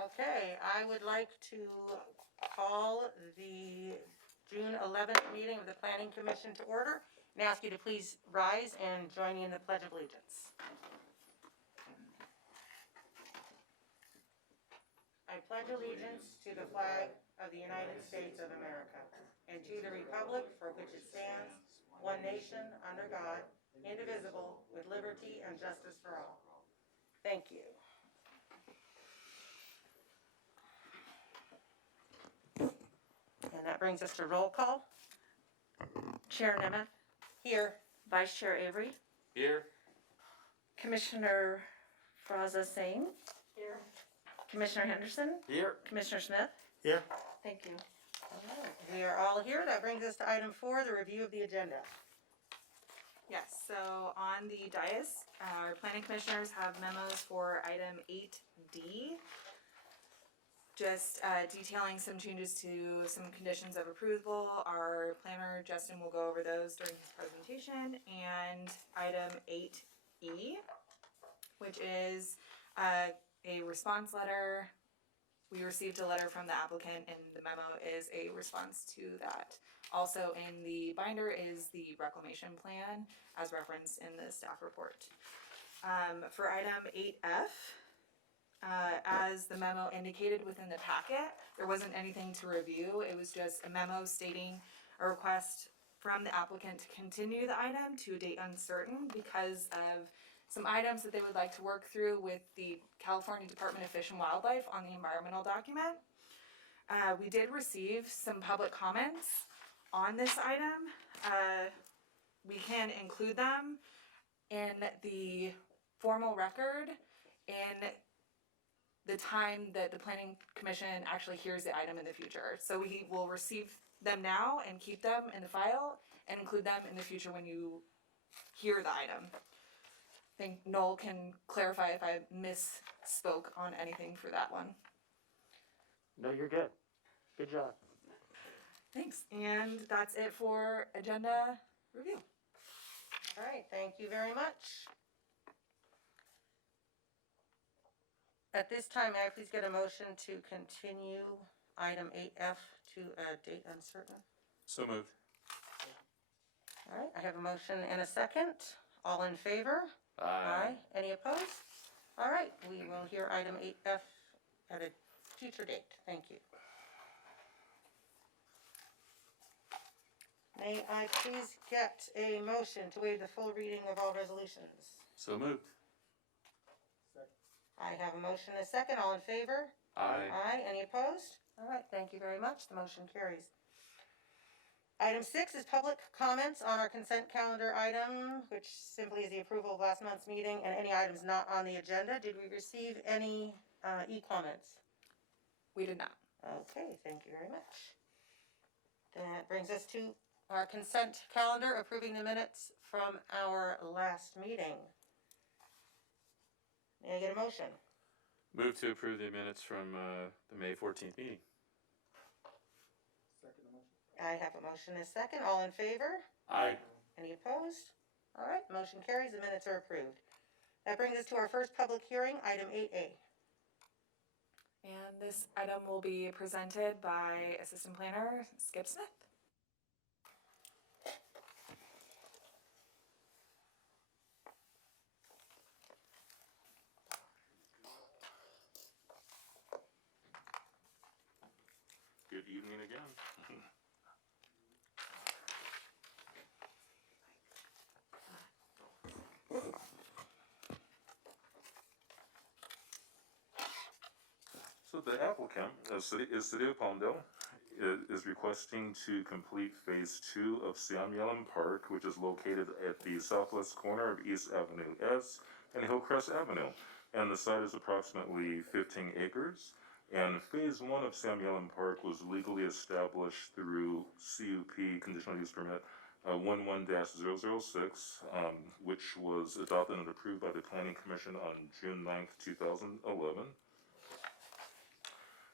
Okay, I would like to call the June 11th meeting of the Planning Commission to order and ask you to please rise and join me in the Pledge of Allegiance. I pledge allegiance to the flag of the United States of America and to the republic for which it stands, one nation, under God, indivisible, with liberty and justice for all. Thank you. And that brings us to roll call. Chair Nemeth, Here. Vice Chair Avery, Here. Commissioner Fraza Singh, Here. Commissioner Henderson, Here. Commissioner Smith. Here. Thank you. All right, we are all here. That brings us to item 4, the review of the agenda. Yes, so on the dais, our planning commissioners have memos for item 8D, just detailing some changes to some conditions of approval. Our planner, Justin, will go over those during his presentation. And item 8E, which is a response letter. We received a letter from the applicant, and the memo is a response to that. Also in the binder is the reclamation plan as referenced in the staff report. For item 8F, as the memo indicated within the packet, there wasn't anything to review. It was just a memo stating a request from the applicant to continue the item to a date uncertain because of some items that they would like to work through with the California Department of Fish and Wildlife on the environmental document. We did receive some public comments on this item. We can include them in the formal record in the time that the Planning Commission actually hears the item in the future. So we will receive them now and keep them in the file and include them in the future when you hear the item. I think Noel can clarify if I misspoke on anything for that one. No, you're good. Good job. Thanks. And that's it for agenda review. All right, thank you very much. At this time, may I please get a motion to continue item 8F to a date uncertain? So moved. All right, I have a motion and a second. All in favor? Aye. Any opposed? All right, we will hear item 8F at a future date. Thank you. May I please get a motion to waive the full reading of all resolutions? So moved. I have a motion and a second. All in favor? Aye. Aye. Any opposed? All right, thank you very much. The motion carries. Item 6 is public comments on our consent calendar item, which simply is the approval of last month's meeting and any items not on the agenda. Did we receive any e-comments? We did not. Okay, thank you very much. That brings us to our consent calendar, approving the minutes from our last meeting. May I get a motion? Move to approve the minutes from the May 14th meeting. Second the motion. I have a motion and a second. All in favor? Aye. Any opposed? All right, motion carries. The minutes are approved. That brings us to our first public hearing, item 8A. And this item will be presented by Assistant Planner Skip Smith. Good evening again. So the applicant, City of Palmdale, is requesting to complete Phase 2 of Yellen Park, which is located at the southwest corner of East Avenue S and Hillcrest Avenue. And the site is approximately 15 acres. And Phase 1 of Yellen Park was legally established through CUP, Conditional Use Permit 11-006, which was adopted and approved by the Planning Commission on June 9th, 2011.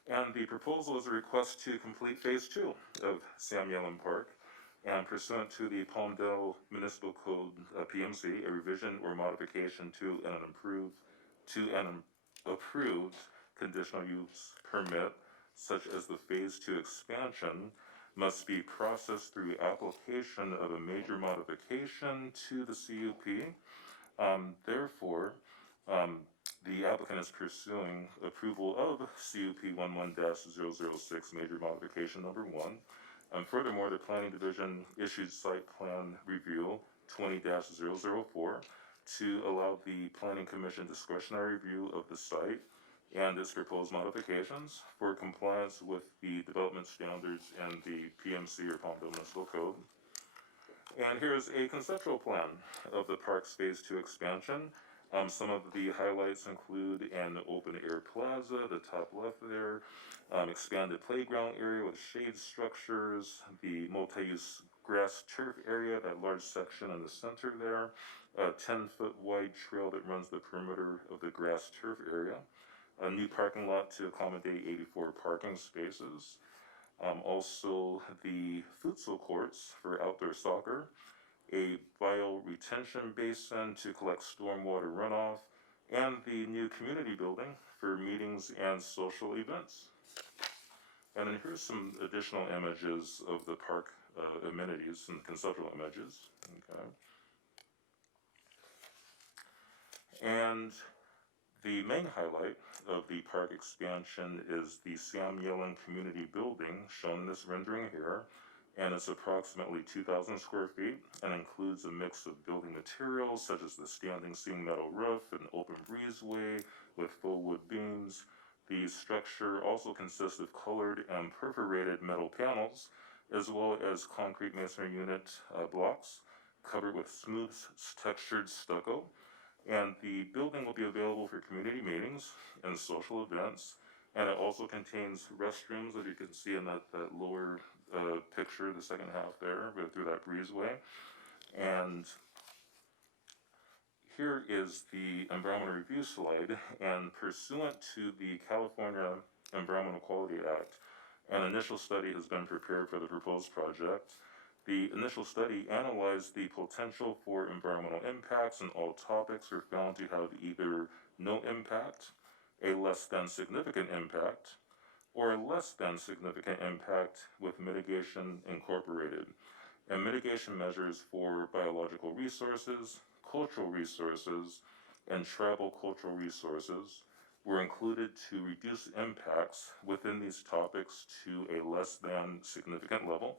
And the proposal is a request to complete Phase 2 of Yellen Park, and pursuant to the Palmdale Municipal Code, PMC, a revision or modification to an approved conditional use permit, such as the Phase 2 expansion, must be processed through application of a major modification to the CUP. Therefore, the applicant is pursuing approval of CUP 11-006 major modification number 1. Furthermore, the Planning Division issued site plan review 20-004 to allow the Planning Commission discretionary review of the site and its proposed modifications for compliance with the development standards and the PMC or Palmdale Municipal Code. And here's a conceptual plan of the park's Phase 2 expansion. Some of the highlights include an open-air plaza, the top left there, expanded playground area with shade structures, the multi-use grass turf area, that large section in the center there, a 10-foot wide trail that runs the perimeter of the grass turf area, a new parking lot to accommodate 84 parking spaces, also the futsal courts for outdoor soccer, a bioretention basin to collect stormwater runoff, and the new community building for meetings and social events. And then here's some additional images of the park amenities and conceptual images. Okay. And the main highlight of the park expansion is the Sam Yellen Community Building, shown in this rendering here, and it's approximately 2,000 square feet and includes a mix of building materials such as the standing seam metal roof, an open breezeway with full wood beams. The structure also consists of colored and perforated metal panels, as well as concrete masonry unit blocks covered with smooth textured stucco. And the building will be available for community meetings and social events. And it also contains restrooms, as you can see in that lower picture, the second half there, through that breezeway. And here is the environmental review slide, and pursuant to the California Environmental Quality Act, an initial study has been prepared for the proposed project. The initial study analyzed the potential for environmental impacts, and all topics are found to have either no impact, a less than significant impact, or a less than significant impact with mitigation incorporated. And mitigation measures for biological resources, cultural resources, and tribal cultural resources were included to reduce impacts within these topics to a less than significant level.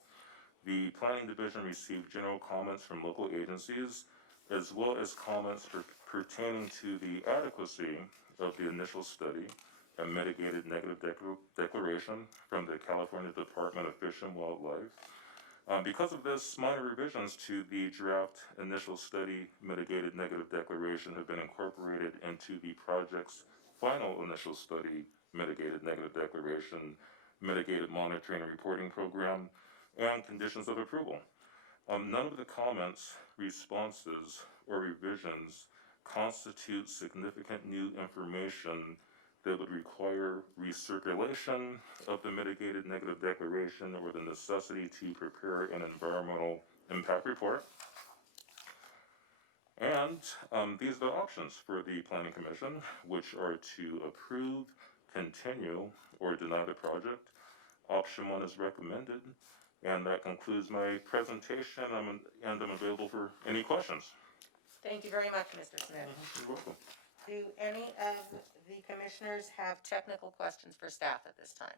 The Planning Division received general comments from local agencies, as well as comments pertaining to the adequacy of the initial study and mitigated negative declaration from the California Department of Fish and Wildlife. Because of this, minor revisions to the draft initial study mitigated negative declaration have been incorporated into the project's final initial study mitigated negative declaration, mitigated monitoring and reporting program, and conditions of approval. None of the comments, responses, or revisions constitute significant new information that would require recirculation of the mitigated negative declaration or the necessity to prepare an environmental impact report. And these are the options for the Planning Commission, which are to approve, continue, or deny the project. Option 1 is recommended. And that concludes my presentation, and I'm available for any questions. Thank you very much, Mr. Smith. You're welcome. Do any of the commissioners have technical questions for staff at this time?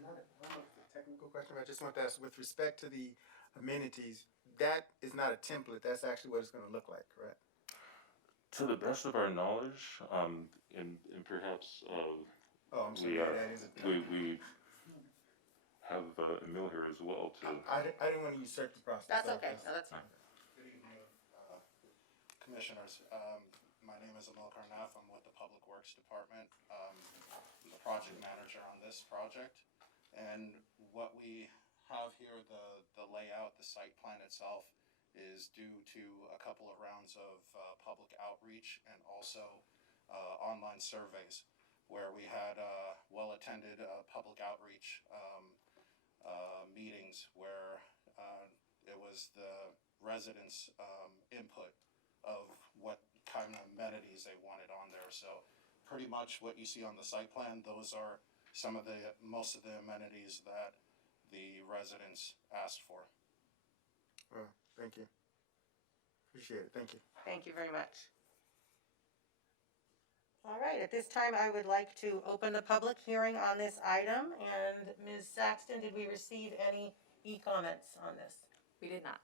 Not a technical question, but I just want to ask, with respect to the amenities, that is not a template, that's actually what it's going to look like, correct? To the best of our knowledge, and perhaps Oh, I'm sorry, that is a template. we have Emil here as well to. I didn't want to usurp the process. That's okay, no, that's fine. Good evening, commissioners. My name is Emil Karnaf. I'm with the Public Works Department. I'm the project manager on this project. And what we have here, the layout, the site plan itself, is due to a couple of rounds of public outreach and also online surveys, where we had well-attended public outreach meetings where it was the residents' input of what kind of amenities they wanted on there. So pretty much what you see on the site plan. Those are most of the amenities that the residents asked for. Well, thank you. Appreciate it, thank you. Thank you very much. All right, at this time, I would like to open the public hearing on this item. And Ms. Saxton, did we receive any e-comments on this? We did not.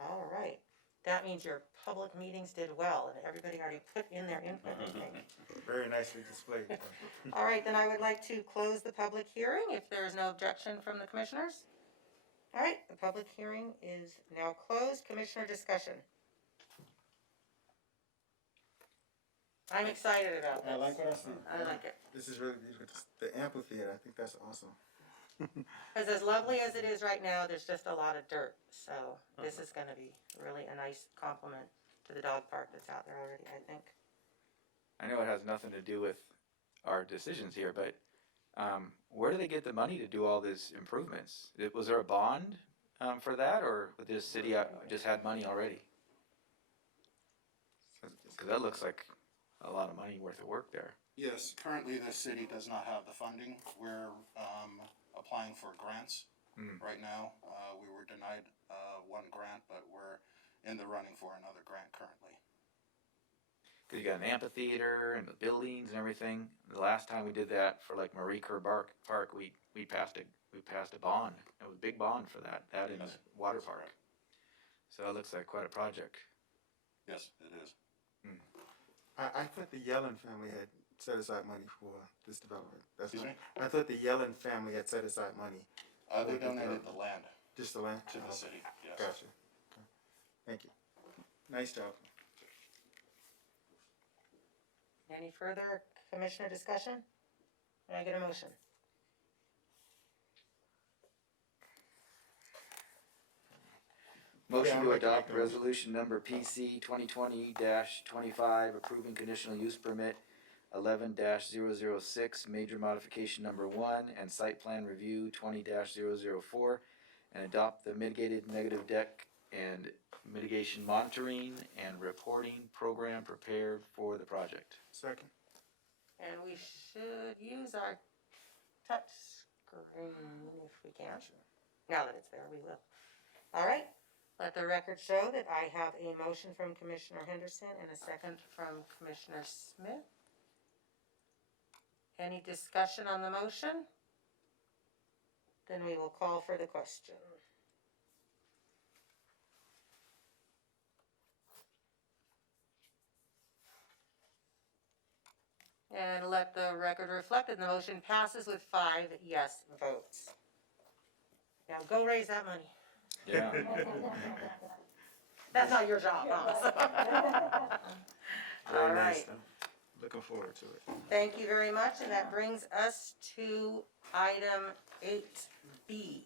All right, that means your public meetings did well, and everybody already put in their input, I think. Very nicely displayed. All right, then I would like to close the public hearing if there is no objection from the commissioners. All right, the public hearing is now closed. Commissioner discussion. I'm excited about this. I like what I see. I like it. This is really beautiful. The amphitheater, I think that's awesome. Because as lovely as it is right now, there's just a lot of dirt. So this is going to be really a nice compliment to the dog park that's out there already, I think. I know it has nothing to do with our decisions here, but where do they get the money to do all these improvements? Was there a bond for that, or did this city just had money already? Because that looks like a lot of money worth of work there. Yes, currently the city does not have the funding. We're applying for grants right now. We were denied one grant, but we're in the running for another grant currently. Because you got an amphitheater and the buildings and everything. The last time we did that for like Marie Kerr Park, we passed a bond. It was a big bond for that in a water park. So it looks like quite a project. Yes, it is. I thought the Yellen family had set aside money for this development. That's Excuse me? I thought the Yellen family had set aside money. They donated the land Just the land? to the city, yes. Gotcha. Okay. Thank you. Nice job. Any further commissioner discussion? Can I get a motion? Motion I'd to like to make adopt a motion. resolution number PC 2020-25 approving conditional use permit 11-006, major modification number 1, and site plan review 20-004, and adopt the mitigated negative deck and mitigation monitoring and reporting program prepared for the project. Second. And we should use our touch screen if we can. Now that it's there, we will. All right, let the record show that I have a motion from Commissioner Henderson and a second from Commissioner Smith. Any discussion on the motion? Then we will call for the question. And let the record reflect that the motion passes with 5 yes votes. Now go raise that money. Yeah. That's not your job, huh? Very All nice. right. I'm looking forward to it. Thank you very much, and that brings us to item 8B.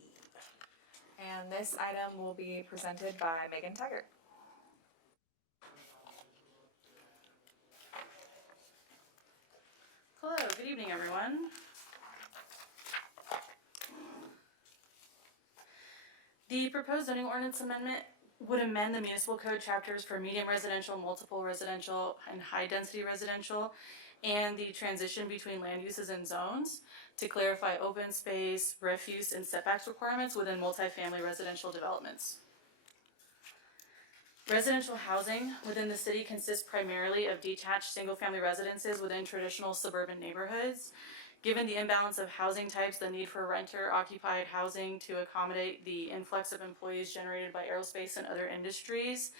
And this item will be presented by Megan Taggart. Hello, good evening, everyone. The proposed zoning ordinance amendment would amend the municipal code chapters for medium residential, multiple residential, and high-density residential, and the transition between land uses and zones to clarify open space, refuse, and setbacks requirements within multifamily residential developments. Residential housing within the city consists primarily of detached single-family residences within traditional suburban neighborhoods. Given the imbalance of housing types, the need for renter-occupied housing to accommodate the influx of employees generated by aerospace and other industries,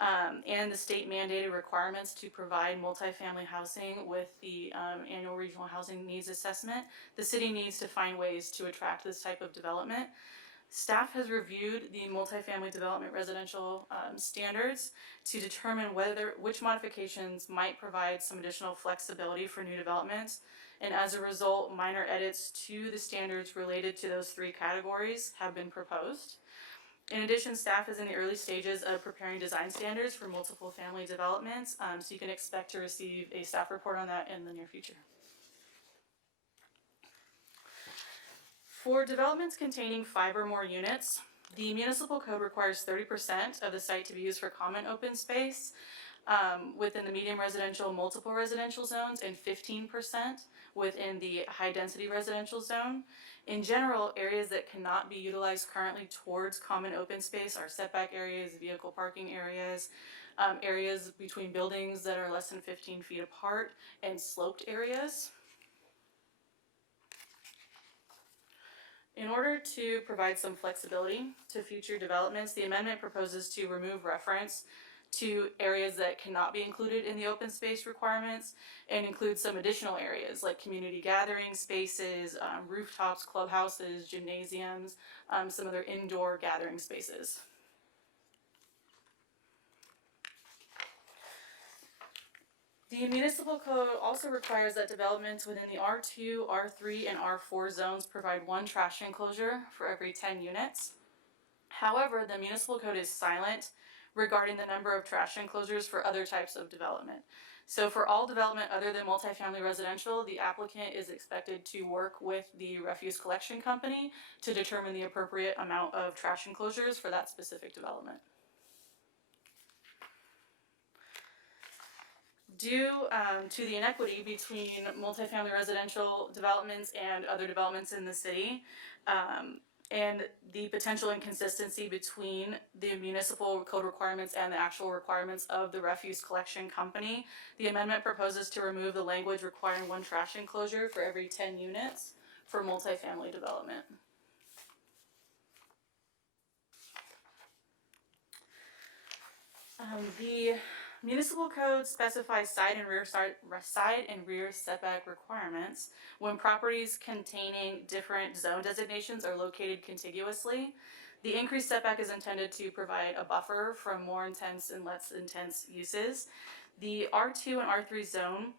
and the state mandated requirements to provide multifamily housing with the annual regional housing needs assessment, the city needs to find ways to attract this type of development. Staff has reviewed the multifamily development residential standards to determine which modifications might provide some additional flexibility for new developments. And as a result, minor edits to the standards related to those 3 categories have been proposed. In addition, staff is in the early stages of preparing design standards for multiple family developments, so you can expect to receive a staff report on that in the near future. For developments containing 5 or more units, the municipal code requires 30% of the site to be used for common open space. within the medium residential, multiple residential zones, and 15% within the high density residential zone. In general, areas that cannot be utilized currently towards common open space are setback areas, vehicle parking areas, areas between buildings that are less than 15 feet apart, and sloped areas. In order to provide some flexibility to future developments, the amendment proposes to remove reference to areas that cannot be included in the open space requirements and include some additional areas like community gathering spaces, rooftops, clubhouses, gymnasiums, some other indoor gathering spaces. The municipal code also requires that developments within the R2, R3, and R4 zones provide one trash enclosure for every 10 units. However, the municipal code is silent regarding the number of trash enclosures for other types of development. So for all development other than multifamily residential, the applicant is expected to work with the refuse collection company to determine the appropriate amount of trash enclosures for that specific development. Due to the inequity between multifamily residential developments and other developments in the city, and the potential inconsistency between the municipal code requirements and the actual requirements of the refuse collection company, the amendment proposes to remove the language requiring one trash enclosure for every 10 units for multifamily development. The municipal code specifies side and rear setback requirements when properties containing different zone designations are located contiguously. The increased setback is intended to provide a buffer from more intense and less intense uses. The R2 and R3 zone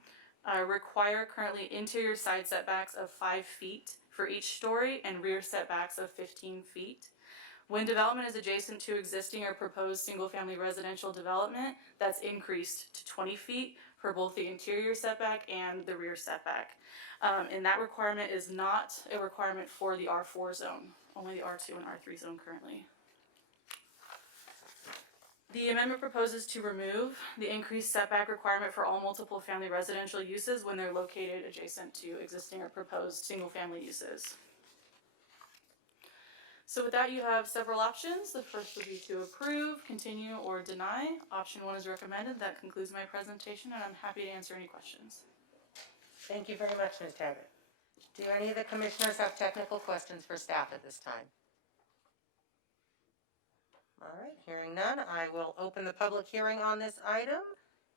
require currently interior side setbacks of 5 feet for each story and rear setbacks of 15 feet. When development is adjacent to existing or proposed single-family residential development, that's increased to 20 feet for both the interior setback and the rear setback. And that requirement is not a requirement for the R4 zone, only the R2 and R3 zone currently. The amendment proposes to remove the increased setback requirement for all multiple family residential uses when they're located adjacent to existing or proposed single-family uses. So with that, you have several options. The first would be to approve, continue, or deny. Option 1 is recommended. That concludes my presentation, and I'm happy to answer any questions. Thank you very much, Ms. Taggart. Do any of the commissioners have technical questions for staff at this time? All right, hearing none, I will open the public hearing on this item.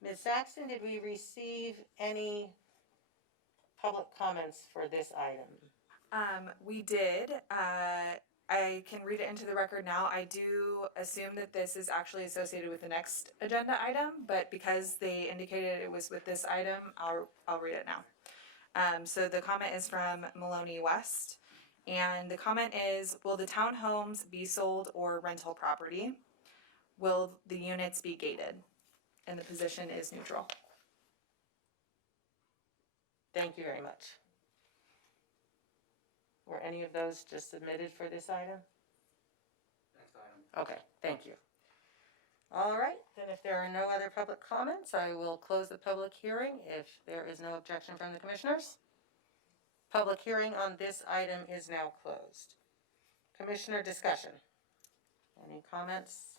Ms. Saxton, did we receive any public comments for this item? We did. I can read it into the record now. I do assume that this is actually associated with the next agenda item, but because they indicated it was with this item, I'll read it now. So the comment is from Maloney West, and the comment is, will the townhomes be sold or rental property? Will the units be gated? And the position is neutral. Thank you very much. Were any of those just submitted for this item? Next item. Okay, thank you. All right, then if there are no other public comments, I will close the public hearing if there is no objection from the commissioners. Public hearing on this item is now closed. Commissioner discussion. Any comments?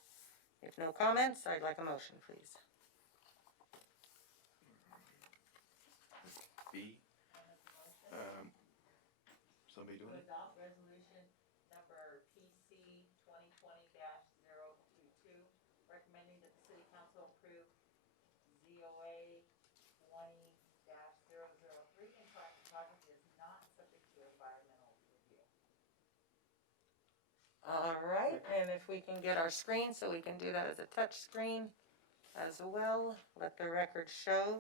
If no comments, I'd like a motion, please. B. Somebody doing it? Adopt resolution number PC 2020-022, recommending that the city council approve ZOA 20-003 and project is not subject to environmental review. All right, and if we can get our screen so we can do that as a touch screen as well. Let the record show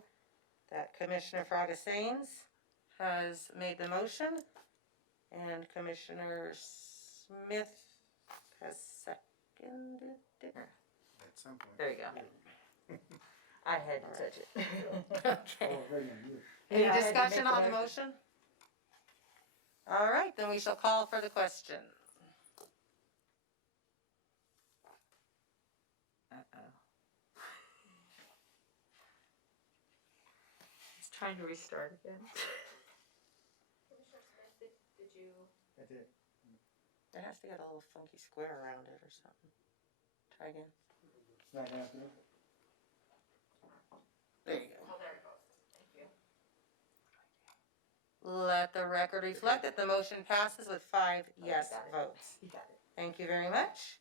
that Commissioner Fraga-Sains has made the motion. And Commissioner Smith has seconded it. At some point. There you go. I had to touch it. Okay. Any Yeah, I had to discussion make the on the motion? All right, then we shall call for the question. Trying to restart again. Commissioner Smith, did you? I did. It has to get a little funky square around it or something. Try again. It's not gonna do it. There you go. Oh, there it goes. Thank you. Let the record reflect that the motion passes with 5 yes got it. votes. You got it. Thank you very much.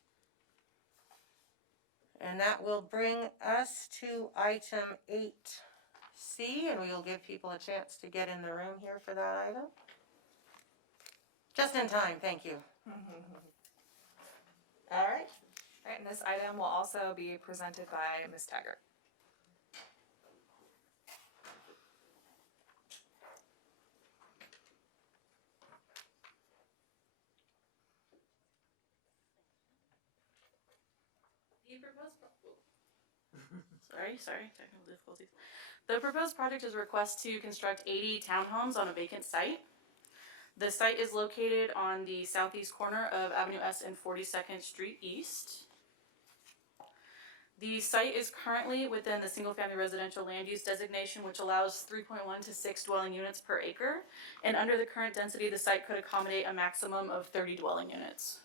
And that will bring us to item 8C, and we will give people a chance to get in the room here for that item. Just in time, thank you. All right. Alright, and this item will also be presented by Ms. Taggart. The proposed sorry, technical difficulties. The proposed project is a request to construct 80 townhomes on a vacant site. The site is located on the southeast corner of Avenue S and 42nd Street East. The site is currently within the single-family residential land use designation, which allows 3.1 to 6 dwelling units per acre. And under the current density, the site could accommodate a maximum of 30 dwelling units.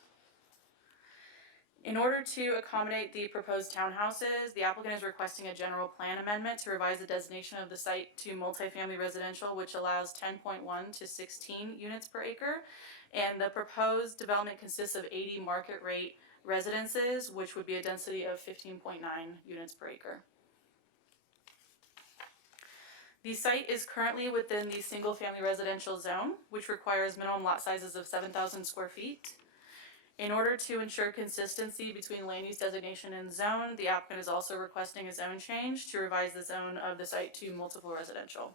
In order to accommodate the proposed townhouses, the applicant is requesting a general plan amendment to revise the designation of the site to multifamily residential, which allows 10.1 to 16 units per acre. And the proposed development consists of 80 market rate residences, which would be a density of 15.9 units per acre. The site is currently within the single-family residential zone, which requires minimum lot sizes of 7,000 square feet. In order to ensure consistency between land use designation and zone, the applicant is also requesting a zone change to revise the zone of the site to multiple residential.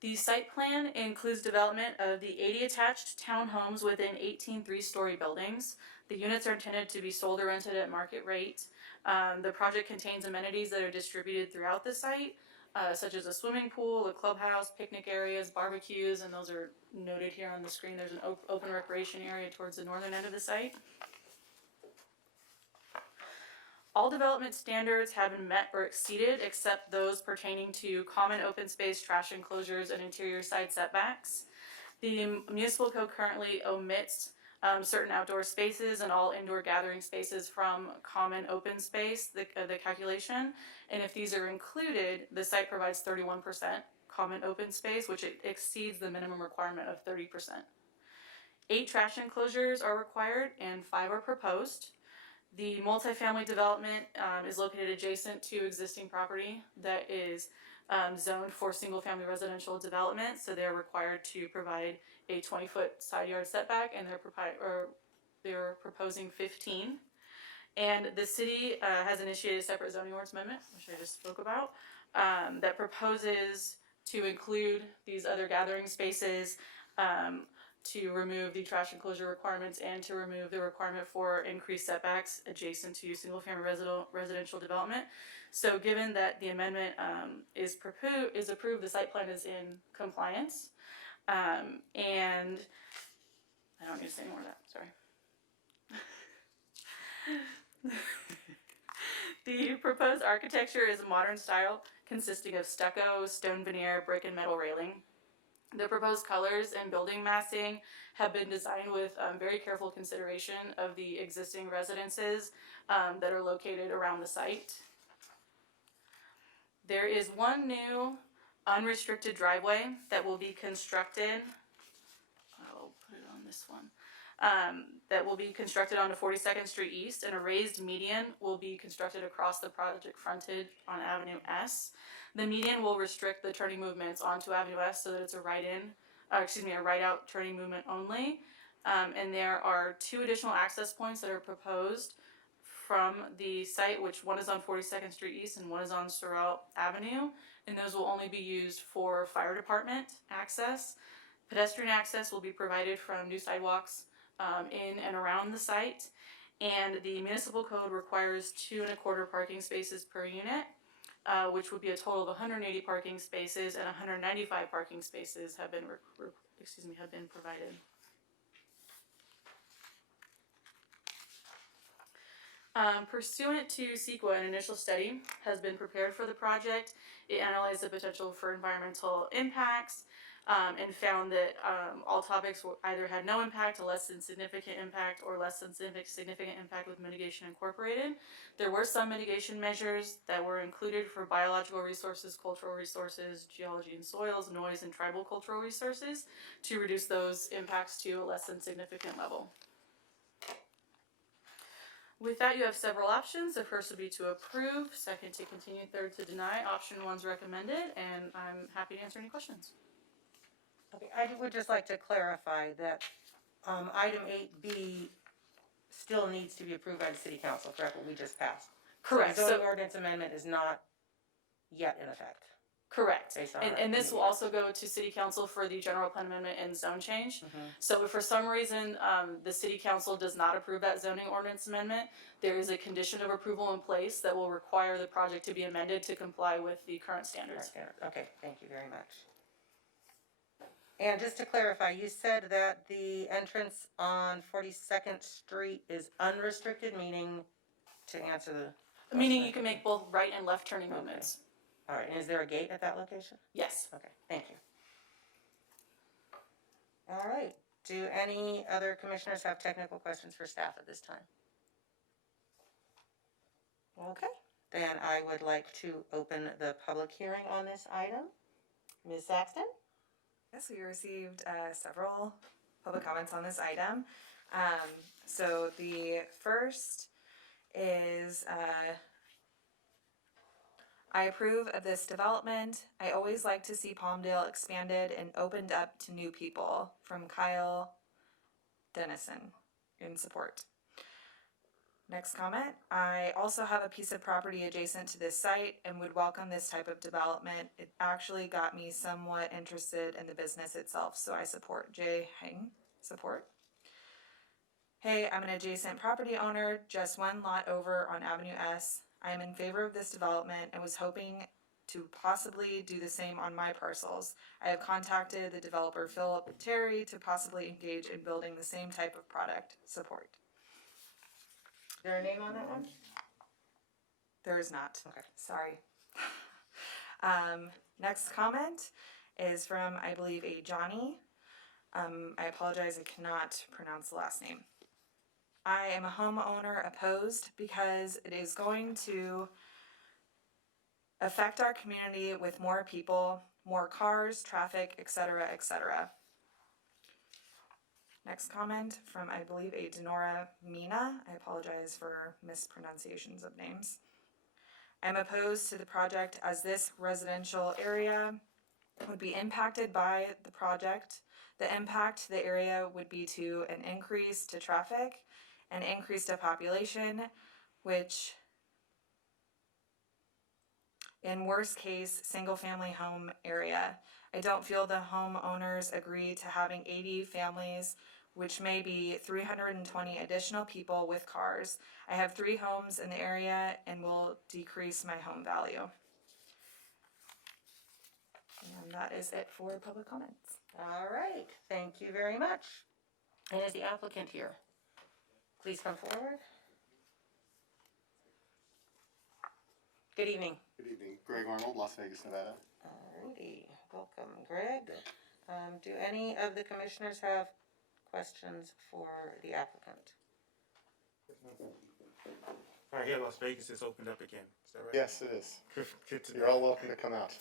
The site plan includes development of the 80 attached townhomes within 18 three-story buildings. The units are intended to be sold or rented at market rate. The project contains amenities that are distributed throughout the site, such as a swimming pool, a clubhouse, picnic areas, barbecues, and those are noted here on the screen. There's an open recreation area towards the northern end of the site. All development standards have been met or exceeded except those pertaining to common open space, trash enclosures, and interior side setbacks. The municipal code currently omits certain outdoor spaces and all indoor gathering spaces from common open space, the calculation. And if these are included, the site provides 31% common open space, which exceeds the minimum requirement of 30%. 8 trash enclosures are required and 5 are proposed. The multifamily development is located adjacent to existing property that is zoned for single-family residential development, so they're required to provide a 20-foot side yard setback, and they're proposing 15. And the city has initiated a separate zoning ordinance amendment, which I just spoke about, that proposes to include these other gathering spaces, to remove the trash enclosure requirements and to remove the requirement for increased setbacks adjacent to single-family residential development. So given that the amendment is approved, the site plan is in compliance. And I don't need to say more of that, sorry. The proposed architecture is a modern style consisting of stucco, stone veneer, brick, and metal railing. The proposed colors and building massing have been designed with very careful consideration of the existing residences that are located around the site. There is one new unrestricted driveway that will be constructed. I'll put it on this one. That will be constructed onto 42nd Street East, and a raised median will be constructed across the project frontage on Avenue S. The median will restrict the turning movements onto Avenue S so that it's a right-out turning movement only. And there are 2 additional access points that are proposed from the site, which one is on 42nd Street East and one is on Sorrel Avenue, and those will only be used for fire department access. Pedestrian access will be provided from new sidewalks in and around the site, and the municipal code requires 2 1/4 parking spaces per unit, which would be a total of 180 parking spaces, and 195 parking spaces have been provided. Pursuant to CEQA, an initial study has been prepared for the project. It analyzed the potential for environmental impacts and found that all topics either had no impact, a less than significant impact, or less than significant impact with mitigation incorporated. There were some mitigation measures that were included for biological resources, cultural resources, geology and soils, noise, and tribal cultural resources to reduce those impacts to a less than significant level. With that, you have several options. The first would be to approve, second to continue, third to deny. Option 1's recommended, and I'm happy to answer any questions. Okay, I would just like to clarify that, item 8B still needs to be approved by the city council, correct, what we just passed? Correct. So the zoning ordinance amendment is not yet in effect. Correct. Based on And our this will also go to city council for the general plan amendment and zone change. Mhm. So if for some reason the city council does not approve that zoning ordinance amendment, there is a condition of approval in place that will require the project to be amended to comply with the current standards. Okay, thank you very much. And just to clarify, you said that the entrance on 42nd Street is unrestricted, meaning, to answer the... Meaning you can make both right and left turning movements. All right, and is there a gate at that location? Yes. Okay, thank you. All right, do any other commissioners have technical questions for staff at this time? Okay, then I would like to open the public hearing on this item. Ms. Saxton? Yes, we received several public comments on this item. So the first is, I approve of this development. I always like to see Palmdale expanded and opened up to new people, from Kyle Dennison, in support. Next comment, I also have a piece of property adjacent to this site and would welcome this type of development. It actually got me somewhat interested in the business itself, so I support. Jay Heng, support. Hey, I'm an adjacent property owner, just one lot over on Avenue S. I am in favor of this development and was hoping to possibly do the same on my parcels. I have contacted the developer Philip Terry to possibly engage in building the same type of product. Support. Is there a name on that one? There is not. Okay. Sorry. Next comment is from, I believe, a Johnny. I apologize, I cannot pronounce the last name. I am a homeowner opposed because it is going to affect our community with more people, more cars, traffic, etc., etc. Next comment from, I believe, a Denora Mina. I apologize for mispronunciations of names. I'm opposed to the project as this residential area would be impacted by the project. The impact to the area would be to an increase to traffic, an increase to population, which in worst case, single family home area. I don't feel the homeowners agree to having 80 families, which may be 320 additional people with cars. I have 3 homes in the area and will decrease my home value. And that is it for public comments. All right, thank you very much. And is the applicant here? Please come forward. Good evening. Good evening, Greg Arnold, Las Vegas, Nevada. Alrighty, welcome, Greg. Do any of the commissioners have questions for the applicant? All right, here Las Vegas is opened up again, is that right? Yes, it is. Good to know. You're all welcome to come out.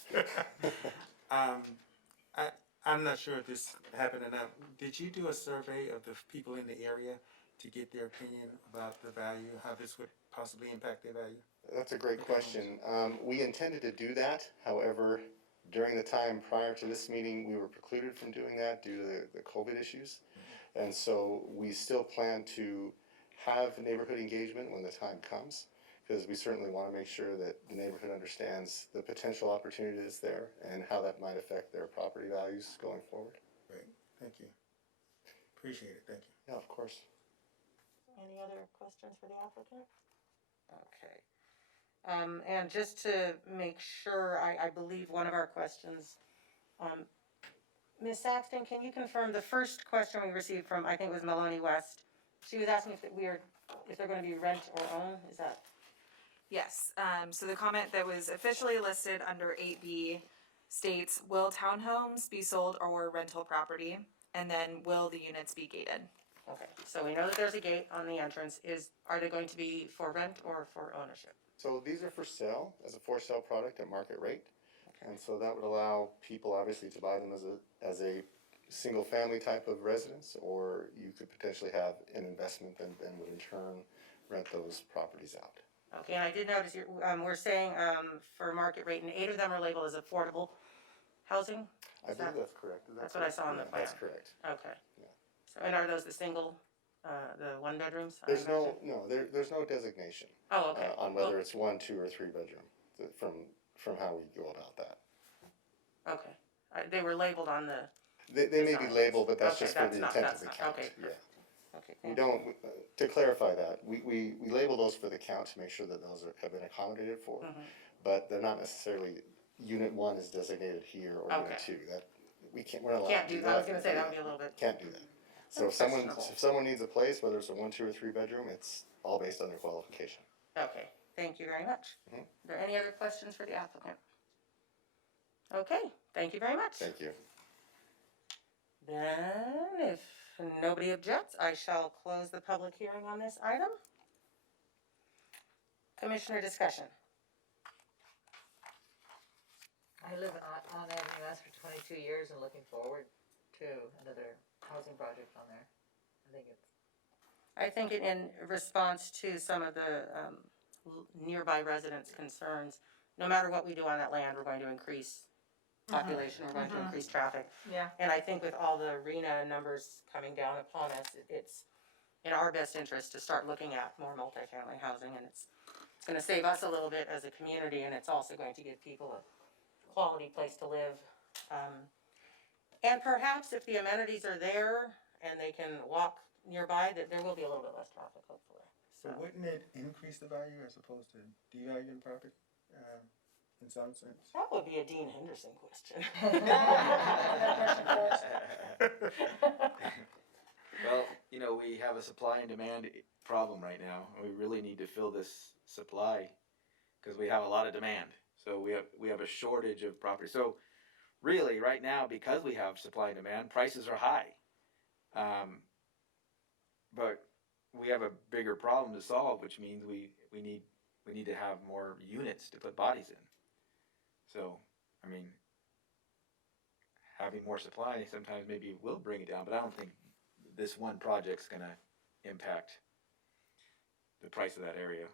I'm not sure if this happened or not. Did you do a survey of the people in the area to get their opinion about the value, how this would possibly impact their value? That's a great question. We intended to do that. However, during the time prior to this meeting, we were precluded from doing that due to the COVID issues. And so we still plan to have neighborhood engagement when the time comes, because we certainly want to make sure that the neighborhood understands the potential opportunities there and how that might affect their property values going forward. Great, thank you. Appreciate it, thank you. Yeah, of course. Any other questions for the applicant? Okay. And just to make sure, I believe one of our questions, Ms. Saxton, can you confirm the first question we received from, I think it was Maloney West, she was asking if they're gonna be rent or own, is that? Yes, so the comment that was officially listed under 8B states, will townhomes be sold or rental property? And then will the units be gated? Okay, so we know that there's a gate on the entrance, are they going to be for rent or for ownership? So these are for sale, as a for sale product at market rate. Okay. And so that would allow people obviously to buy them as a single family type of residence, or you could potentially have an investment and would in turn rent those properties out. Okay, and I did notice we're saying, for market rate, and 8 of them are labeled as affordable housing? I believe that's correct. Is that That's what I saw on the correct? Yeah, That's plan. correct. Okay. Yeah. So, and are those the single, the one bedrooms? There's there's no designation Oh, okay. on whether it's 1, 2, or 3 bedroom from how we go about that. Okay, they were labeled on the, They may be Signs. labeled, but that's Okay, just for that's the not- intent that's of the not- count. okay, Yeah. okay, We thank you. don't, to clarify that, we label those for the count to make sure that those have been accommodated for, but they're not necessarily, unit 1 is designated here or unit Okay. 2, we're not allowed Can't to do, do that. I was gonna say, that would be a little bit, Can't do that. So if someone needs a place, whether it's a 1, 2, or 3 bedroom, it's all based on their qualification. okay, thank you very much. Mhm. Are there any other questions for the applicant? Okay, thank you very much. Thank you. Then, if nobody objects, I shall close the public hearing on this item. Commissioner discussion. I live on Avenue S for 22 years and looking forward to another housing project on there. I think in response to some of the nearby residents' concerns, no matter what we do on that land, we're going to increase population, we're going to increase traffic. Yeah. And I think with all the RENA numbers coming down upon us, it's in our best interest to start looking at more multifamily housing, and it's gonna save us a little bit as a community, and it's also going to give people a quality place to live. And perhaps if the amenities are there and they can walk nearby, that there will be a little bit less traffic, hopefully. So wouldn't it increase the value as opposed to devalue the property, in some sense? That would be a Dean Henderson question. Well, we have a supply and demand problem right now, and we really need to fill this supply, because we have a lot of demand. So we have a shortage of property. So really, right now, because we have supply and demand, prices are high. But we have a bigger problem to solve, which means we need to have more units to put bodies in. So, I mean, having more supply sometimes maybe will bring it down, but I don't think this one project's gonna impact the price of that area.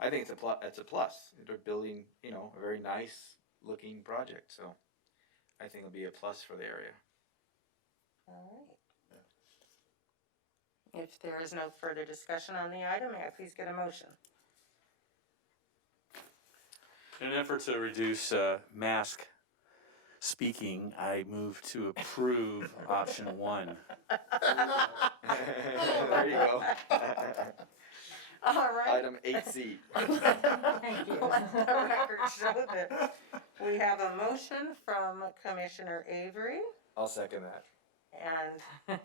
I think it's a plus. They're building, a very nice looking project, so I think it'll be a plus for the area. All right. If there is no further discussion on the item, may I please get a motion? In an effort to reduce mask speaking, I move to approve option 1. There you go. All right. Item 8C. Let the record show that we have a motion from Commissioner Avery, I'll second that. and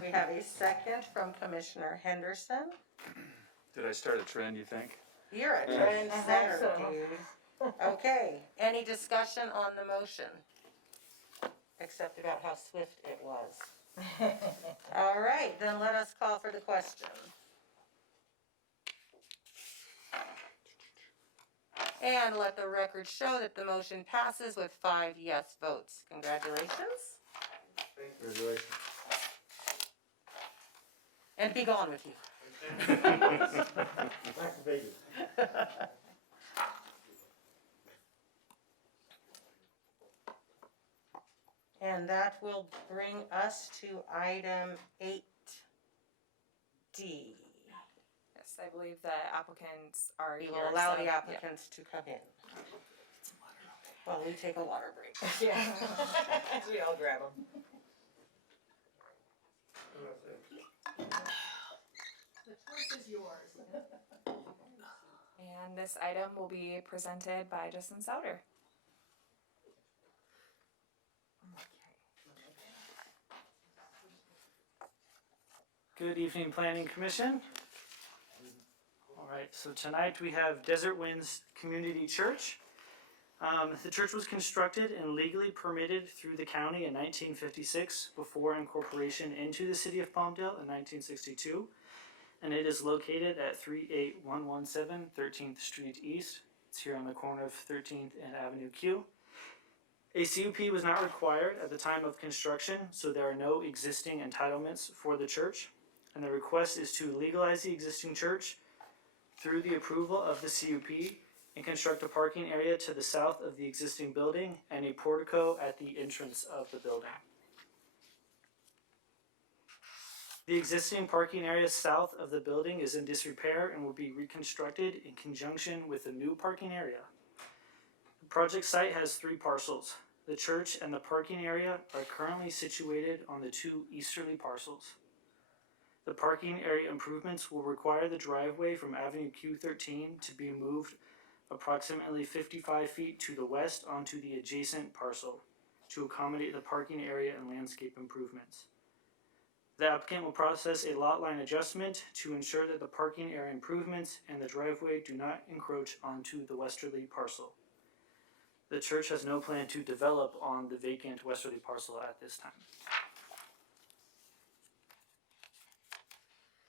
we have a second from Commissioner Henderson. Did I start a trend, you think? You're a trendsetter, dude. Okay, any discussion on the motion? Except about how swift it was. All right, then let us call for the question. And let the record show that the motion passes with 5 yes votes. Congratulations. Congratulations. And be gone with you. Back to Vegas. And that will bring us to item 8D. Yes, I believe the applicants are We here. will allow so- the applicants to come in. While we take a water break. Yeah. We all grab them. The choice is yours. And this item will be presented by Justin Souter. Good evening, Planning Commission. All right, so tonight we have Desert Winds Community Church. The church was constructed and legally permitted through the county in 1956 before incorporation into the city of Palmdale in 1962. And it is located at 38117 13th Street East. It's here on the corner of 13th and Avenue Q. A CUP was not required at the time of construction, so there are no existing entitlements for the church. And the request is to legalize the existing church through the approval of the CUP and construct a parking area to the south of the existing building and a portico at the entrance of the building. The existing parking area south of the building is in disrepair and will be reconstructed in conjunction with the new parking area. The project site has 3 parcels. The church and the parking area are currently situated on the 2 easterly parcels. The parking area improvements will require the driveway from Avenue Q13 to be moved approximately 55 feet to the west onto the adjacent parcel to accommodate the parking area and landscape improvements. The applicant will process a lot line adjustment to ensure that the parking area improvements and the driveway do not encroach onto the westerly parcel. The church has no plan to develop on the vacant westerly parcel at this time.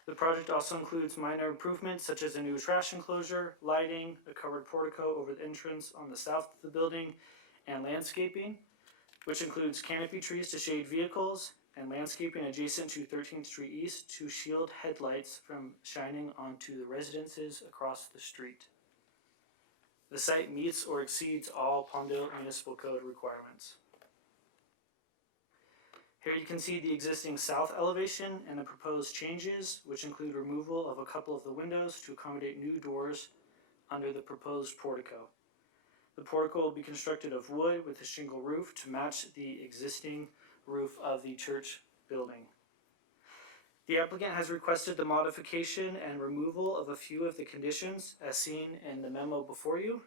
The project also includes minor improvements such as a new trash enclosure, lighting, a covered portico over the entrance on the south of the building, and landscaping, which includes canopy trees to shade vehicles and landscaping adjacent to 13th Street East to shield headlights from shining onto the residences across the street. The site meets or exceeds all Palmdale Municipal Code requirements. Here you can see the existing south elevation and the proposed changes, which include removal of a couple of the windows to accommodate new doors under the proposed portico. The portico will be constructed of wood with a shingle roof to match the existing roof of the church building. The applicant has requested the modification and removal of a few of the conditions as seen in the memo before you,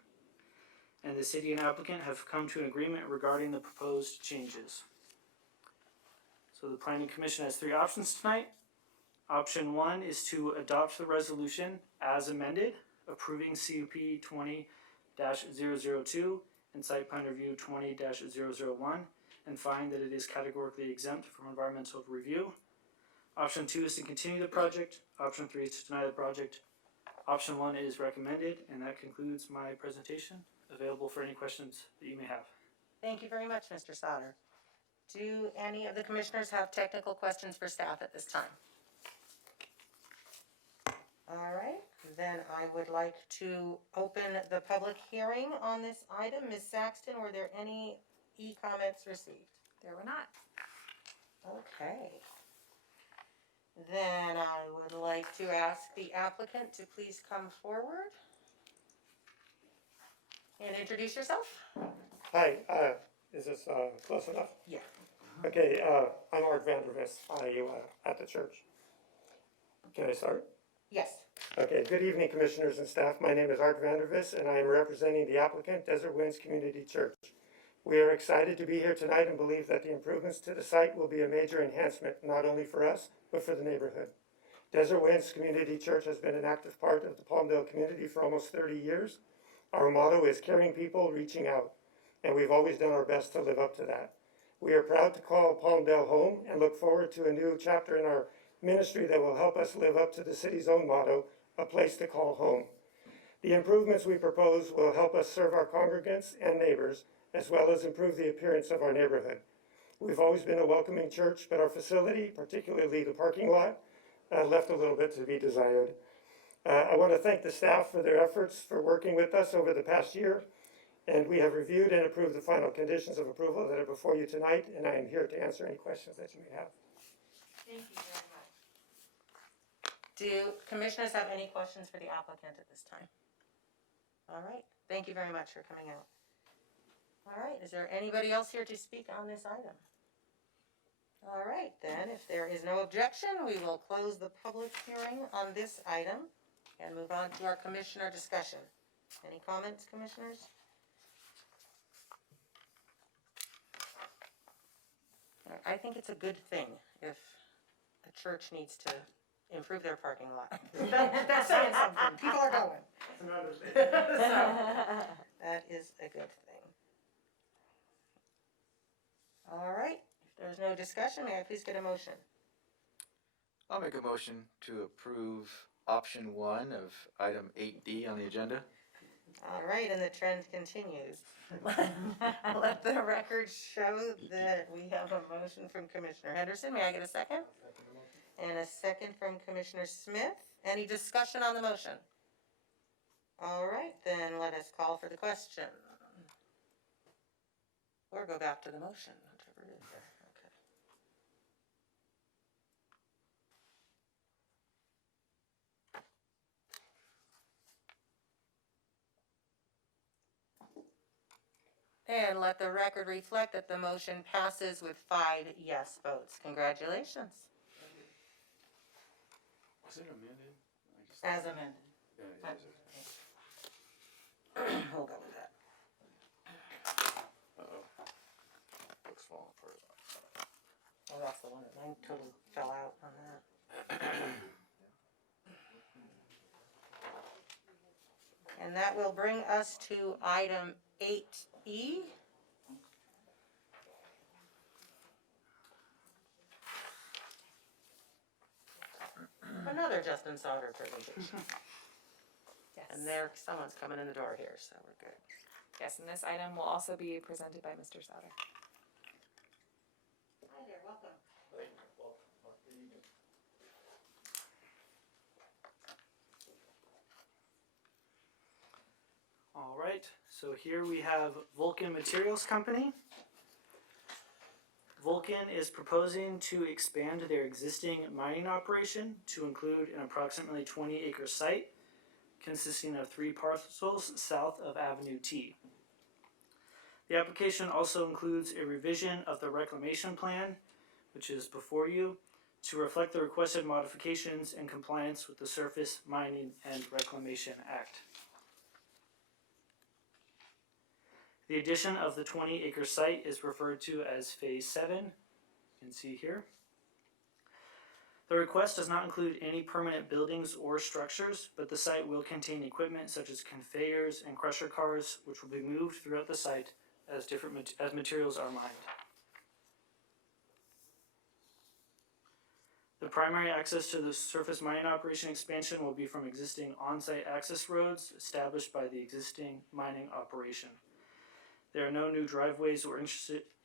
and the city and applicant have come to an agreement regarding the proposed changes. So the Planning Commission has 3 options tonight. Option 1 is to adopt the resolution as amended, approving CUP 20-002 and Site Plan Review 20-001, and find that it is categorically exempt from environmental review. Option 2 is to continue the project. Option 3 is to deny the project. Option 1 is recommended, and that concludes my presentation. Available for any questions that you may have. Thank you very much, Mr. Sauter. Do any of the commissioners have technical questions for staff at this time? All right, then I would like to open the public hearing on this item. Ms. Saxton, were there any e-comments received? There were not. Okay. Then I would like to ask the applicant to please come forward and introduce yourself. Hi, is this close enough? Yeah. Okay, I'm Art Vandervis. I at the church. Can I start? Yes. Okay, good evening, commissioners and staff. My name is Art Vandervis, and I am representing the applicant, Desert Winds Community Church. We are excited to be here tonight and believe that the improvements to the site will be a major enhancement, not only for us, but for the neighborhood. Desert Winds Community Church has been an active part of the Palmdale community for almost 30 years. Our motto is caring people, reaching out, and we've always done our best to live up to that. We are proud to call Palmdale home and look forward to a new chapter in our ministry that will help us live up to the city's own motto, a place to call home. The improvements we propose will help us serve our congregants and neighbors, as well as improve the appearance of our neighborhood. We've always been a welcoming church, but our facility, particularly the parking lot, left a little bit to be desired. I want to thank the staff for their efforts for working with us over the past year, and we have reviewed and approved the final conditions of approval that are before you tonight, and I am here to answer any questions that you may have. Thank you very much. Do commissioners have any questions for the applicant at this time? All right, thank you very much for coming out. All right, is there anybody else here to speak on this item? All right, then, if there is no objection, we will close the public hearing on this item and move on to our commissioner discussion. Any comments, commissioners? I think it's a good thing if the church needs to improve their parking lot. That's saying something, people are going. So, that is a good thing. All right, if there's no discussion, may I please get a motion? I'll make a motion to approve option 1 of item 8D on the agenda. All right, and the trend continues. Let the record show that we have a motion from Commissioner Henderson. May I get a second? And a second from Commissioner Smith. Any discussion on the motion? All right, then let us call for the question. Or go back to the motion, whichever it is there. Okay. And let the record reflect that the motion passes with 5 yes votes. Congratulations. Was it amended? As amended. Yeah, it is. We'll go with that. Uh-oh. Book's falling apart. Oh, that's the one that mine totally fell out on that. And that will bring us to item 8E. Another Justin Sauter presentation. Yes. And there, someone's coming in the door here, so we're good. Yes, and this item will also be presented by Mr. Sauter. Hi there, welcome. All right, so here we have Vulcan Materials Company. Vulcan is proposing to expand their existing mining operation to include an approximately 20-acre site consisting of 3 parcels south of Avenue T. The application also includes a revision of the reclamation plan, which is before you, to reflect the requested modifications in compliance with the Surface Mining and Reclamation Act. The addition of the 20-acre site is referred to as Phase 7, you can see here. The request does not include any permanent buildings or structures, but the site will contain equipment such as conveyors and crusher cars, which will be moved throughout the site as materials are mined. The primary access to the surface mining operation expansion will be from existing on-site access roads established by the existing mining operation. There are no new driveways or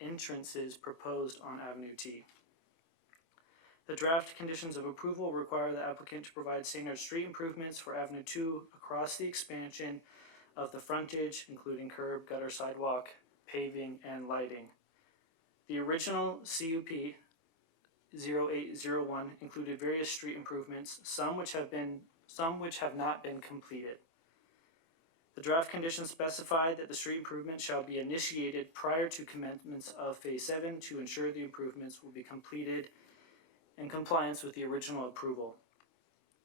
entrances proposed on Avenue T. The draft conditions of approval require the applicant to provide standard street improvements for Avenue 2 across the expansion of the frontage, including curb, gutter, sidewalk, paving, and lighting. The original CUP 0801 included various street improvements, some which have not been completed. The draft conditions specified that the street improvements shall be initiated prior to commencement of Phase 7 to ensure the improvements will be completed in compliance with the original approval.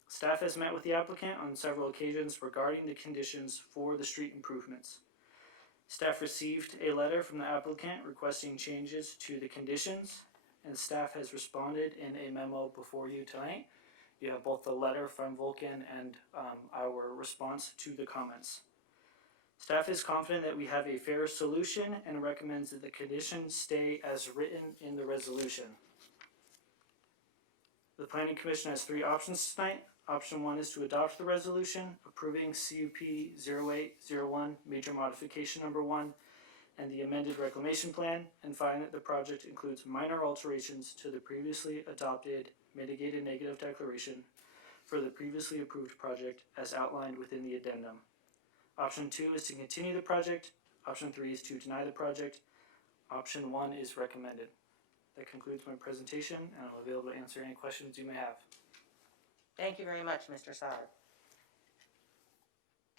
Staff has met with the applicant on several occasions regarding the conditions for the street improvements. Staff received a letter from the applicant requesting changes to the conditions, and staff has responded in a memo before you tonight. You have both the letter from Vulcan and our response to the comments. Staff is confident that we have a fair solution and recommends that the conditions stay as written in the resolution. The Planning Commission has 3 options tonight. Option 1 is to adopt the resolution approving CUP 0801 Major Modification Number 1 and the amended reclamation plan, and find that the project includes minor alterations to the previously adopted mitigated negative declaration for the previously approved project as outlined within the addendum. Option 2 is to continue the project. Option 3 is to deny the project. Option 1 is recommended. That concludes my presentation, and I'll be able to answer any questions you may have. Thank you very much, Mr. Sauer.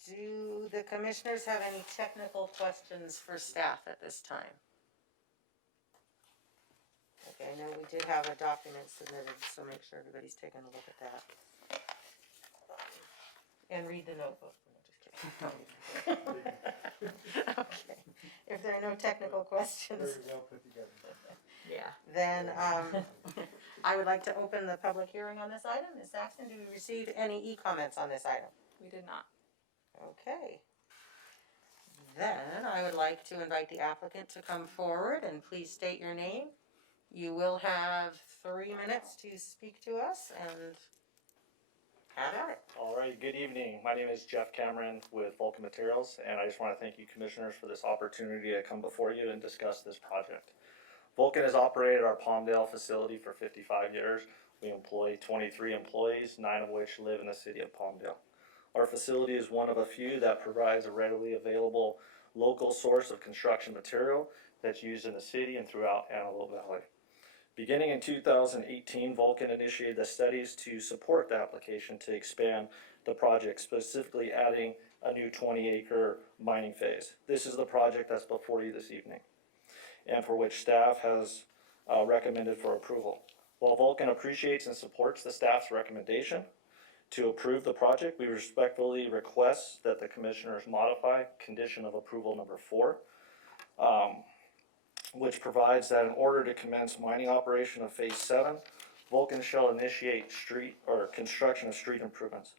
Do the commissioners have any technical questions for staff at this time? Okay, I know we did have a document submitted, so make sure everybody's taking a look at that. And read the notebook. No, just kidding. Okay, if there are no technical questions. Yeah. Then, I would like to open the public hearing on this item. Ms. Saxton, do we receive any e-comments on this item? We did not. Okay. Then I would like to invite the applicant to come forward and please state your name. You will have 3 minutes to speak to us and have at it. All right, good evening. My name is Jeff Cameron with Vulcan Materials, and I just want to thank you commissioners for this opportunity to come before you and discuss this project. Vulcan has operated our Palmdale facility for 55 years. We employ 23 employees, 9 of which live in the city of Palmdale. Our facility is one of a few that provides a readily available local source of construction material that's used in the city and throughout Antelope Valley. Beginning in 2018, Vulcan initiated the studies to support the application to expand the project, specifically adding a new 20-acre mining phase. This is the project that's before you this evening, and for which staff has recommended for approval. While Vulcan appreciates and supports the staff's recommendation to approve the project, we respectfully request that the commissioners modify condition of approval number 4, which provides that in order to commence mining operation of phase 7, Vulcan shall initiate construction of street improvements.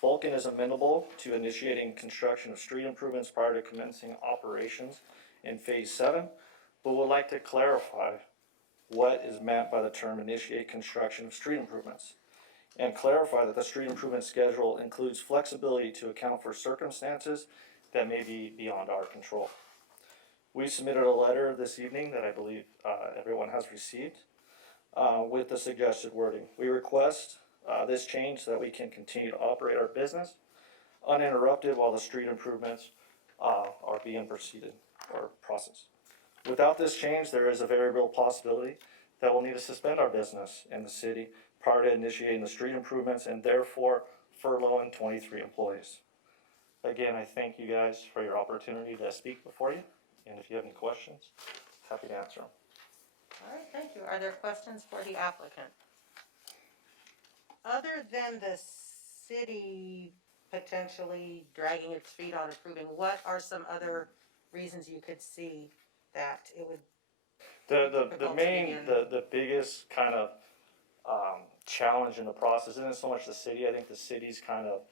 Vulcan is amenable to initiating construction of street improvements prior to commencing operations in phase 7, but would like to clarify what is meant by the term initiate construction of street improvements, and clarify that the street improvement schedule includes flexibility to account for circumstances that may be beyond our control. We submitted a letter this evening that I believe everyone has received with the suggested wording. We request this change so that we can continue to operate our business uninterrupted while the street improvements are being proceeded or processed. Without this change, there is a very real possibility that we'll need to suspend our business in the city prior to initiating the street improvements and therefore furloughing 23 employees. Again, I thank you guys for your opportunity to speak before you. And if you have any questions, happy to answer them. All right, thank you. Are there questions for the applicant? Other than the city potentially dragging its feet on approving, what are some other reasons you could see that it would? The biggest kind of challenge in the process isn't so much the city. I think the city's kind of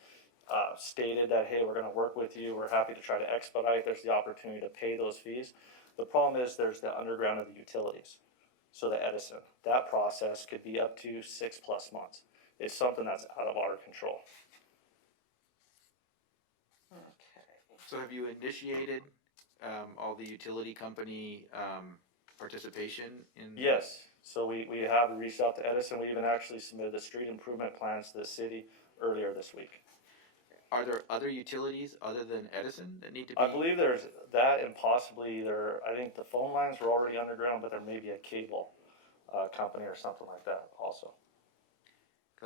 stated that, hey, we're going to work with you. We're happy to try to expedite. There's the opportunity to pay those fees. The problem is there's the underground of the utilities. So the Edison, that process could be up to 6+ months. It's something that's out of our control. Okay. So have you initiated all the utility company participation in? Yes. So we have reached out to Edison. We even actually submitted the street improvement plans to the city earlier this week. Are there other utilities other than Edison that need to be? I believe there's that and possibly I think the phone lines were already underground, but there may be a cable company or something like that also.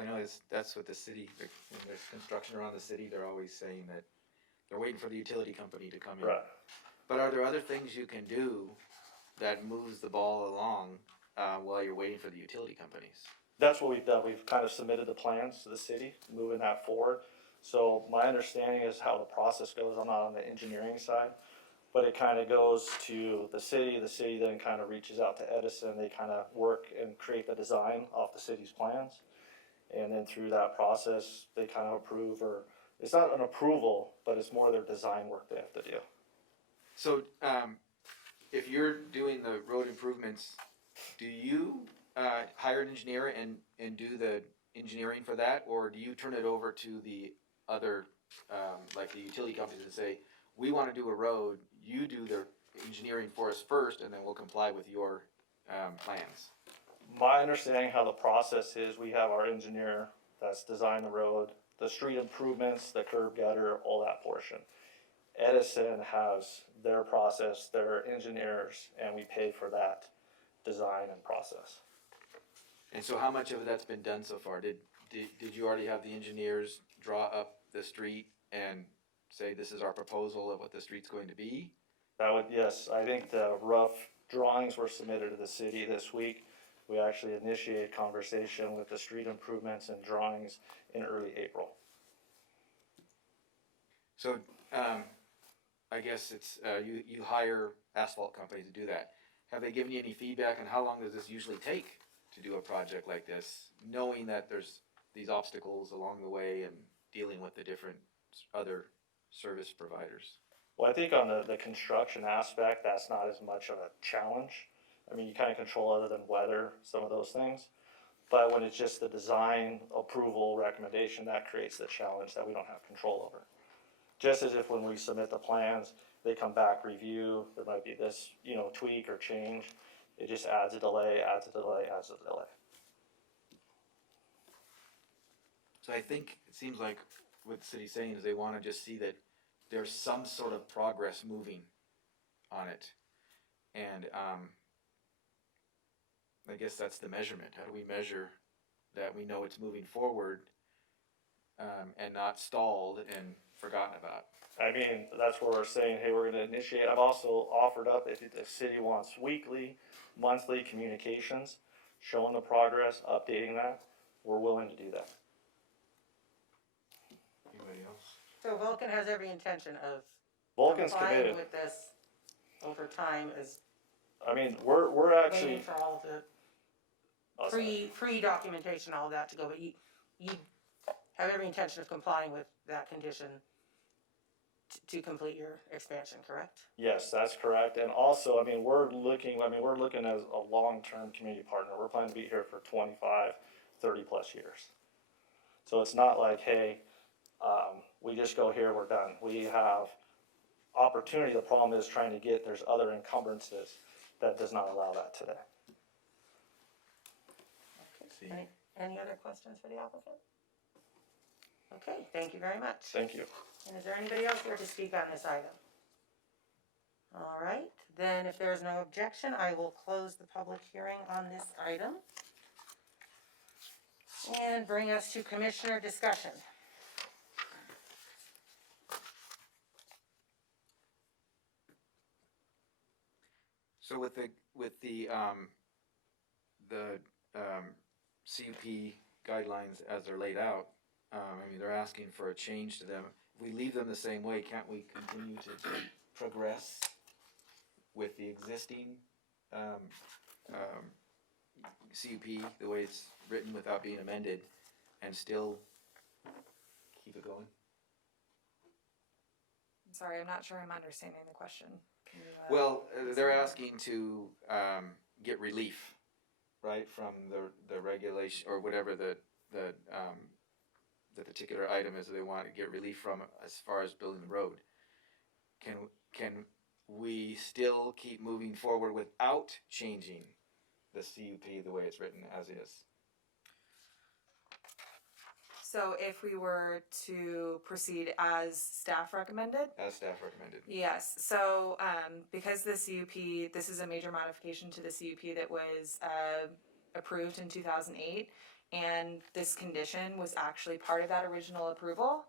I know that's what the city, when there's construction around the city, they're always saying that they're waiting for the utility company to come in. Right. But are there other things you can do that moves the ball along while you're waiting for the utility companies? That's what we've done. We've kind of submitted the plans to the city, moving that forward. So my understanding is how the process goes. I'm not on the engineering side, but it kind of goes to the city. The city then kind of reaches out to Edison. They kind of work and create the design off the city's plans. And then through that process, they kind of approve, or it's not an approval, but it's more their design work they have to do. So if you're doing the road improvements, do you hire an engineer and do the engineering for that, or do you turn it over to the other, like the utility companies, and say, we want to do a road, you do the engineering for us first, and then we'll comply with your plans? My understanding how the process is, we have our engineer that's designed the road, the street improvements, the curb gutter, all that portion. Edison has their process, their engineers, and we pay for that design and process. And so how much of that's been done so far? Did you already have the engineers draw up the street and say this is our proposal of what the street's going to be? Yes, I think the rough drawings were submitted to the city this week. We actually initiated conversation with the street improvements and drawings in early April. So I guess it's you hire asphalt companies to do that. Have they given you any feedback on how long does this usually take to do a project like this, knowing that there's these obstacles along the way and dealing with the different other service providers? Well, I think on the construction aspect, that's not as much of a challenge. I mean, you kind of control other than weather, some of those things. But when it's just the design approval recommendation, that creates the challenge that we don't have control over. Just as if when we submit the plans, they come back, review, there might be this, tweak or change. It just adds a delay, adds a delay, adds a delay. So I think it seems like what the city's saying is they want to just see that there's some sort of progress moving on it. And I guess that's the measurement. How do we measure that we know it's moving forward and not stalled and forgotten about? I mean, that's where we're saying, hey, we're gonna initiate. I've also offered up, if the city wants weekly, monthly communications, showing the progress, updating that, we're willing to do that. Anybody else? So Vulcan has every intention of Vulcan's complying committed. with this over time, as I mean, we're actually, waiting for all the oh, sorry. pre-documentation, all that to go, but you have every intention of complying with that condition to complete your expansion, correct? Yes, that's correct. And also, I mean, we're looking as a long-term community partner. We're planning to be here for 25, 30 plus years. So it's not like, hey, we just go here, we're done. We have opportunity. The problem is trying to there's other encumbrances that does not allow that today. Okay. Any other questions for the applicant? Okay, thank you very much. Thank you. And is there anybody else here to speak on this item? All right, then if there is no objection, I will close the public hearing on this item and bring us to commissioner discussion. So with the CUP guidelines as they're laid out, I mean, they're asking for a change to them. If we leave them the same way, can't we continue to progress with the existing CUP, the way it's written without being amended, and still keep it going? I'm sorry, I'm not sure I'm understanding the question. Can you, Well, they're asking to get relief, right, from the regulation or whatever the particular item is that they want to get relief from as far as building the road. Can we still keep moving forward without changing the CUP the way it's written as is? So if we were to proceed as staff recommended? As staff recommended. Yes, so because the CUP, this is a major modification to the CUP that was approved in 2008, and this condition was actually part of that original approval.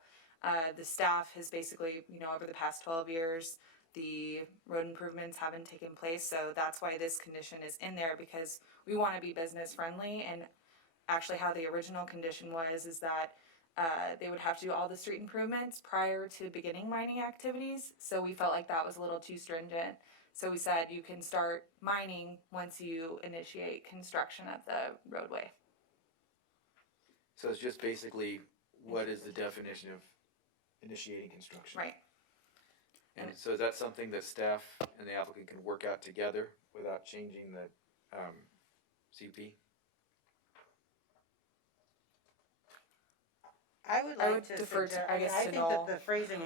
The staff has basically, over the past 12 years, the road improvements haven't taken place, so that's why this condition is in there, because we want to be business friendly. And actually how the original condition was is that they would have to do all the street improvements prior to beginning mining activities, so we felt like that was a little too stringent. So we said you can start mining once you initiate construction of the roadway. So it's just basically, what is the definition of initiating construction? Right. And so is that something that staff and the applicant can work out together without changing the CUP? I would I like would to defer to- suggest, I guess I to think Noel. that the phrasing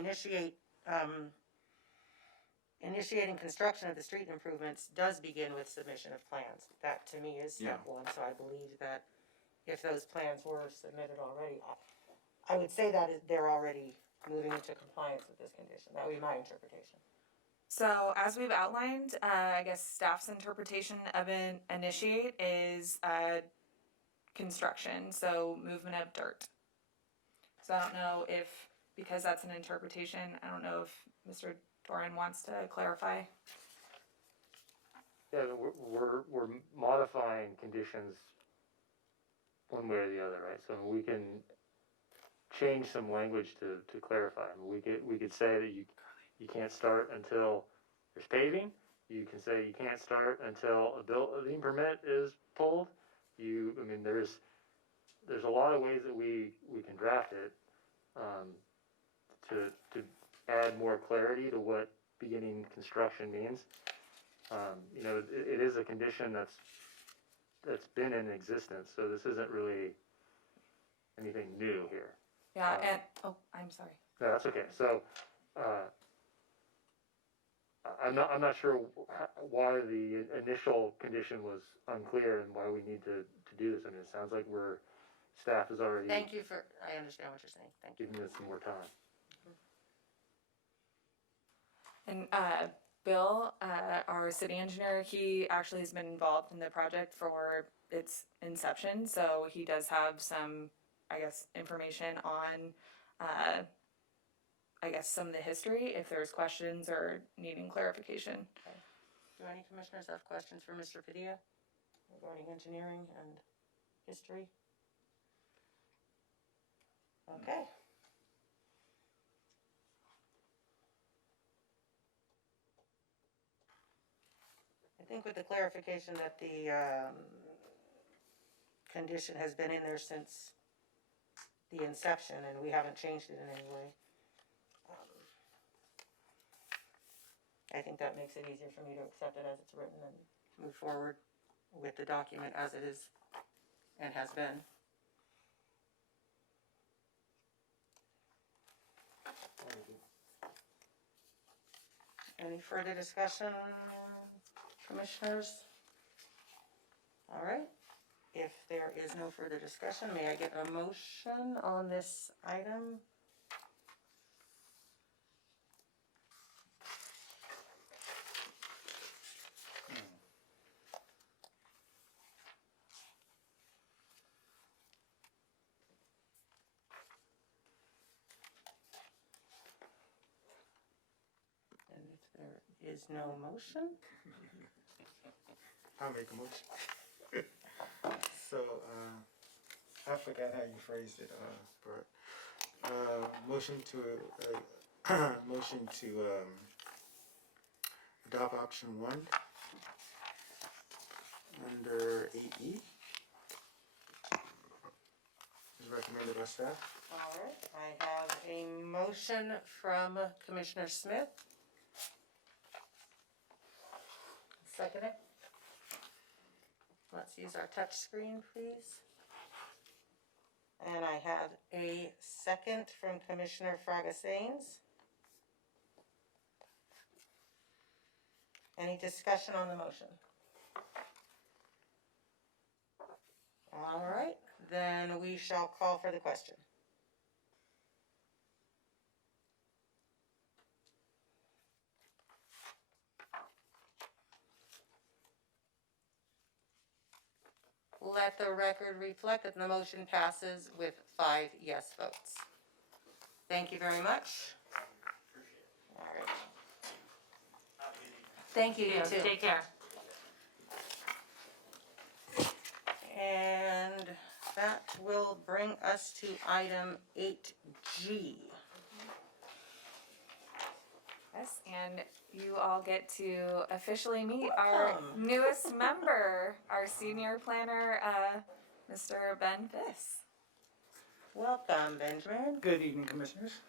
initiating construction of the street improvements does begin with submission of plans. That to me is step one, so I believe that if those plans were submitted already, I would say that they're already moving into compliance with this condition. That would be my interpretation. So as we've outlined, I guess staff's interpretation of an initiate is construction, so movement of dirt. So I don't know if, because that's an interpretation, I don't know if Mr. Doran wants to clarify. Yeah, we're modifying conditions one way or the other, right? So we can change some language to clarify. I mean, we could say that you can't start until there's paving. You can say you can't start until a building permit is pulled. I mean, there's a lot of ways that we can draft it, to add more clarity to what beginning construction means. You know, it is a condition that's been in existence, so this isn't really anything new here. Yeah, and, oh, I'm sorry. No, that's okay. So, I'm not sure why the initial condition was unclear and why we need to do this. I mean, it sounds like staff is already Thank you for, I understand what you're saying, thank you. giving us some more time. And Bill, our city engineer, he actually has been involved in the project for its inception, so he does have some, I guess, information on, I guess, some of the history, if there's questions or needing clarification. Do any commissioners have questions for Mr. Padilla regarding engineering and history? Okay. I think with the clarification that the condition has been in there since the inception and we haven't changed it in any way, I think that makes it easier for me to accept it as it's written and move forward with the document as it is and has been. Any further discussion, commissioners? All right, if there is no further discussion, may I get a motion on this item? And if there is no motion, I'll make a motion. So, I forgot how you phrased it, Bert. Motion to adopt option 1 under 8E is recommended by staff. all right, I have a motion from Commissioner Smith. Second it. Let's use our touch screen, please. And I have a second from Commissioner Fraga-Sains. Any discussion on the motion? All right, then we shall call for the question. Let the record reflect that the motion passes with 5 yes votes. Thank you very much. All right. Thank you, you too. Take care. And that will bring us to item 8G. Yes, and you all get to officially meet our Welcome. newest member, our senior planner, Mr. Ben Fiss. Welcome, Benjamin. Good evening, Commissioners.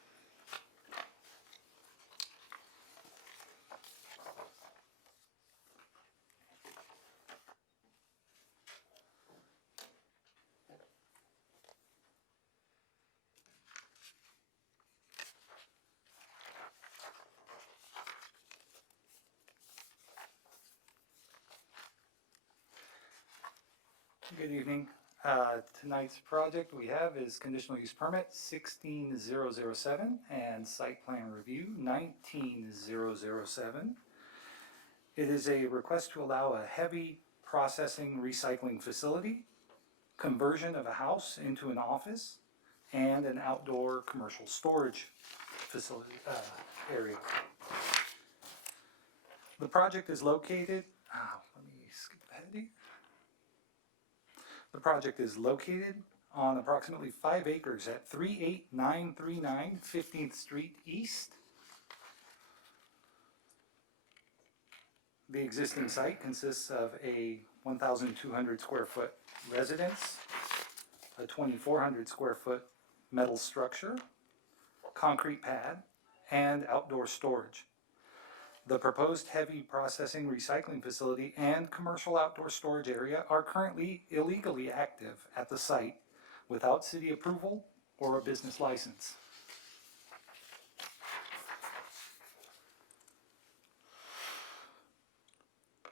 Good evening. Tonight's project we have is conditional use permit 16007 and site plan review 19007. It is a request to allow a heavy processing recycling facility, conversion of a house into an office, and an outdoor commercial storage facility area. The project is located, let me skip ahead here. The project is located on approximately 5 acres at 38939 15th Street East. The existing site consists of a 1,200 square foot residence, a 2,400 square foot metal structure, concrete pad, and outdoor storage. The proposed heavy processing recycling facility and commercial outdoor storage area are currently illegally active at the site without city approval or a business license.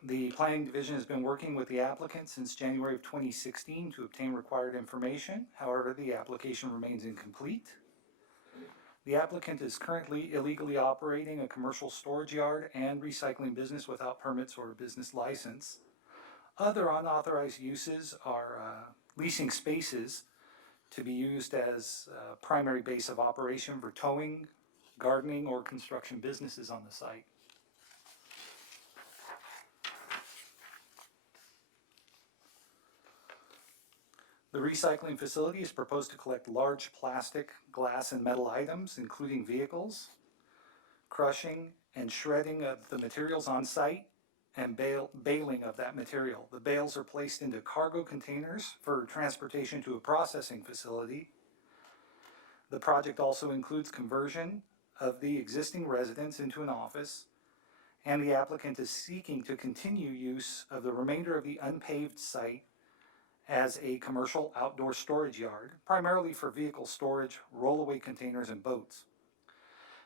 The Planning Division has been working with the applicant since January of 2016 to obtain required information. However, the application remains incomplete. The applicant is currently illegally operating a commercial storage yard and recycling business without permits or a business license. Other unauthorized uses are leasing spaces to be used as primary base of operation for towing, gardening, or construction businesses on the site. The recycling facility is proposed to collect large plastic, glass, and metal items, including vehicles, crushing and shredding of the materials on site, and baling of that material. The bales are placed into cargo containers for transportation to a processing facility. The project also includes conversion of the existing residence into an office, and the applicant is seeking to continue use of the remainder of the unpaved site as a commercial outdoor storage yard, primarily for vehicle storage, rollaway containers, and boats.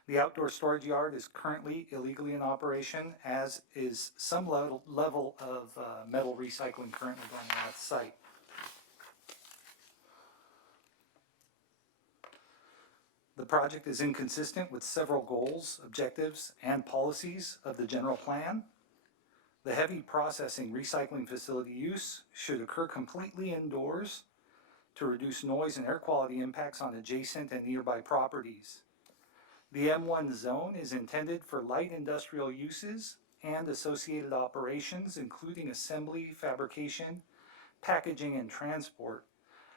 The outdoor storage yard is currently illegally in operation, as is some level of metal recycling currently going on at the site. The project is inconsistent with several goals, objectives, and policies of the general plan. The heavy processing recycling facility use should occur completely indoors to reduce noise and air quality impacts on adjacent and nearby properties. The M1 zone is intended for light industrial uses and associated operations, including assembly, fabrication, packaging, and transport,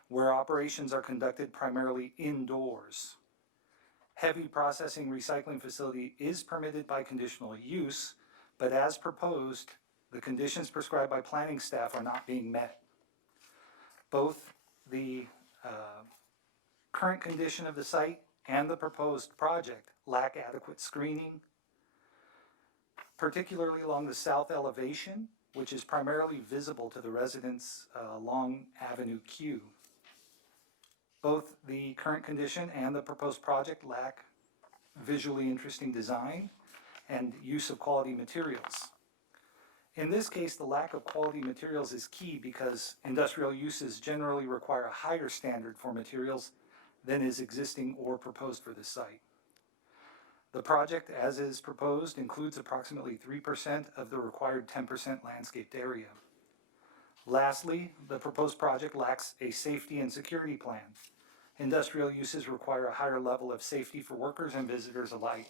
where operations are conducted primarily indoors. Heavy processing recycling facility is permitted by conditional use, but as proposed, the conditions prescribed by planning staff are not being met. Both the current condition of the site and the proposed project lack adequate screening, particularly along the south elevation, which is primarily visible to the residents along Avenue Q. Both the current condition and the proposed project lack visually interesting design and use of quality materials. In this case, the lack of quality materials is key because industrial uses generally require a higher standard for materials than is existing or proposed for this site. The project, as is proposed, includes approximately 3% of the required 10% landscaped area. Lastly, the proposed project lacks a safety and security plan. Industrial uses require a higher level of safety for workers and visitors alike.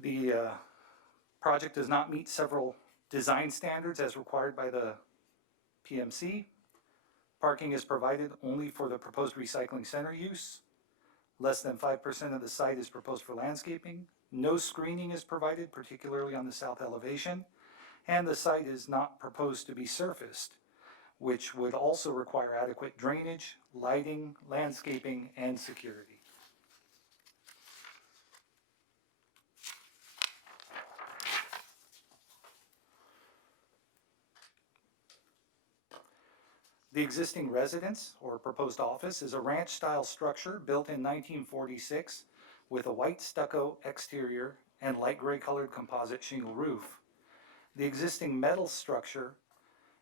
The project does not meet several design standards as required by the PMC. Parking is provided only for the proposed recycling center use. Less than 5% of the site is proposed for landscaping. No screening is provided, particularly on the south elevation. And the site is not proposed to be surfaced, which would also require adequate drainage, lighting, landscaping, and security. The existing residence or proposed office is a ranch-style structure built in 1946 with a white stucco exterior and light gray colored composite shingle roof. The existing metal structure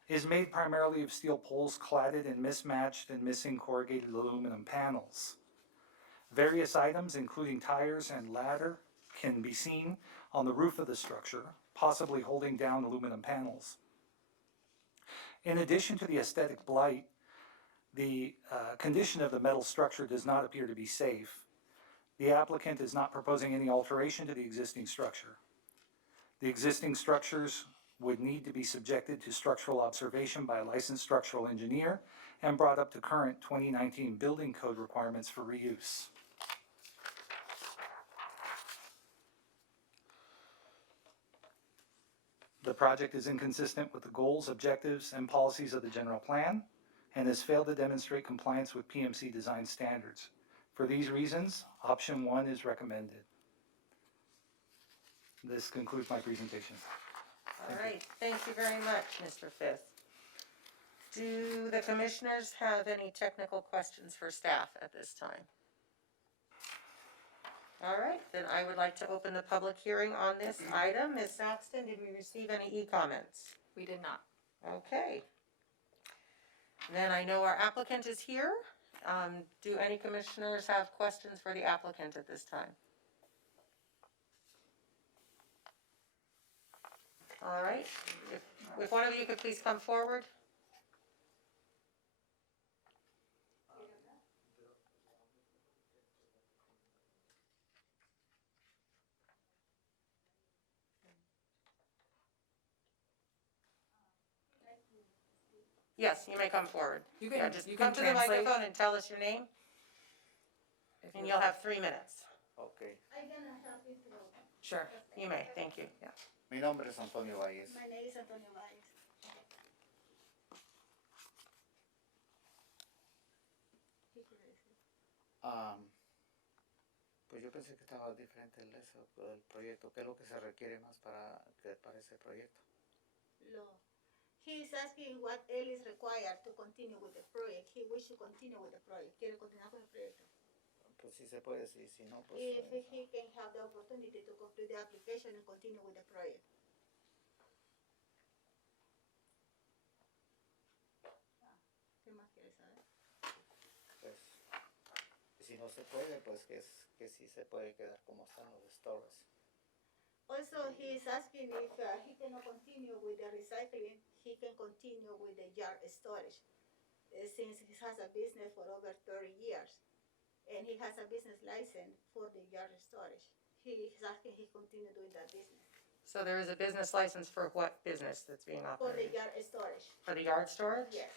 is made primarily of steel poles cladded in mismatched and missing corrugated aluminum panels. Various items, including tires and ladder, can be seen on the roof of the structure, possibly holding down aluminum panels. In addition to the aesthetic blight, the condition of the metal structure does not appear to be safe. The applicant is not proposing any alteration to the existing structure. The existing structures would need to be subjected to structural observation by a licensed structural engineer and brought up to current 2019 building code requirements for reuse. The project is inconsistent with the goals, objectives, and policies of the general plan and has failed to demonstrate compliance with PMC design standards. For these reasons, option 1 is recommended. This concludes my presentation. All right, thank you very much, Mr. Fifth. Do the commissioners have any technical questions for staff at this time? All right, then I would like to open the public hearing on this item. Ms. Saxton, did we receive any e-comments? We did not. Okay. Then I know our applicant is here. Do any commissioners have questions for the applicant at this time? All right, if one of you could please come forward. Yes, you may come forward. You Yeah, can, just you come can to the translate. microphone and tell us your name, and you'll have 3 minutes. Okay. Sure, you may, thank you, yeah. Mi nombre es Antonio Valles. My name is Antonio Valles. Pues yo pensé que estaba diferente el proyecto. ¿Qué es lo que se requiere más para ese proyecto? He is asking what else is required to continue with the project. He wish to continue with the project. Quiere continuar con el proyecto. Pues sí se puede, sí, si no, pues... If he can have the opportunity to complete the application and continue with the project. ¿Qué más quieres saber? Pues, si no se puede, pues que sí se puede quedar como están los stores. Also, he is asking if he cannot continue with the recycling, he can continue with the yard storage. Since he has a business for over 30 years, and he has a business license for the yard storage. He is asking he continue doing that business. So there is a business license for what business that's being For the operated? yard storage. For the yard storage? Yes.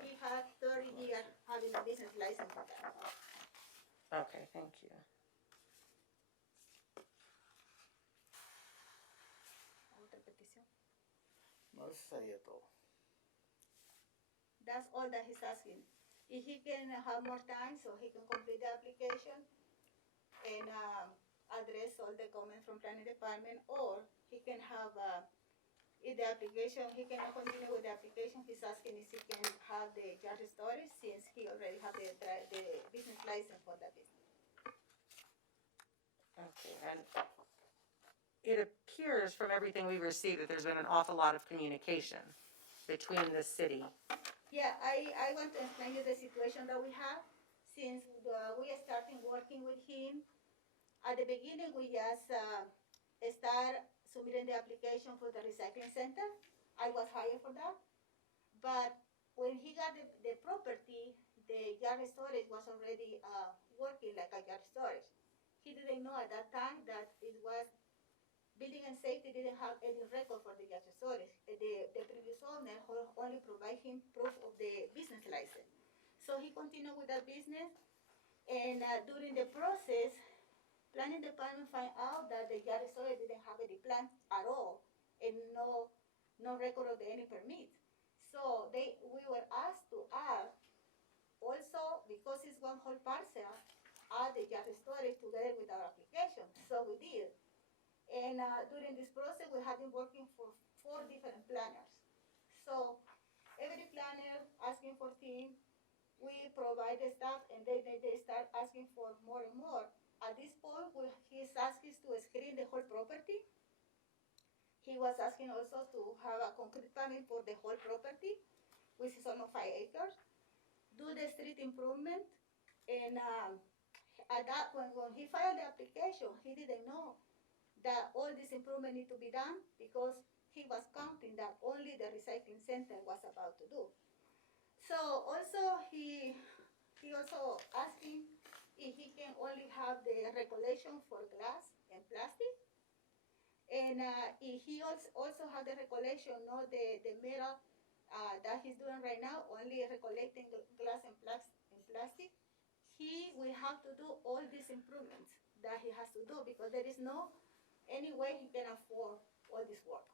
He had 30 years having a business license for that. Okay, thank you. Otra petición. No, eso sería todo. That's all that he's asking. If he can have more time so he can complete the application and address all the comments from planning department, or he can have if the application, he cannot continue with the application, he's asking if he can have the yard storage since he already have the business license for that business. Okay, and it appears from everything we've received that there's been an awful lot of communication between the city. Yeah, I want to explain you the situation that we have. Since we are starting working with him, at the beginning we just start submitting the application for the recycling center. I was hired for that. But when he got the property, the yard storage was already working like a yard storage. He didn't know at that time that it was building and safety didn't have any record for the yard storage. The previous owner only provide him proof of the business license. So he continued with that business, and during the process, planning department find out that the yard storage didn't have any plan at all, and no record of any permit. So we were asked to add, also because it's one whole parcel, add the yard storage together with our application. So we did. And during this process, we have been working for 4 different planners. So every planner asking for things, we provide the stuff, and they start asking for more and more. At this point, he's asking to screen the whole property. He was asking also to have a concrete planning for the whole property, which is almost 5 acres. Do the street improvement, and at that when he filed the application, he didn't know that all this improvement need to be done because he was counting that only the recycling center was about to do. So also he also asking if he can only have the regulation for glass and plastic, and if he also have the regulation, not the metal that he's doing right now, only regulating glass and plastic. He will have to do all these improvements that he has to do because there is no any way he can afford all this work.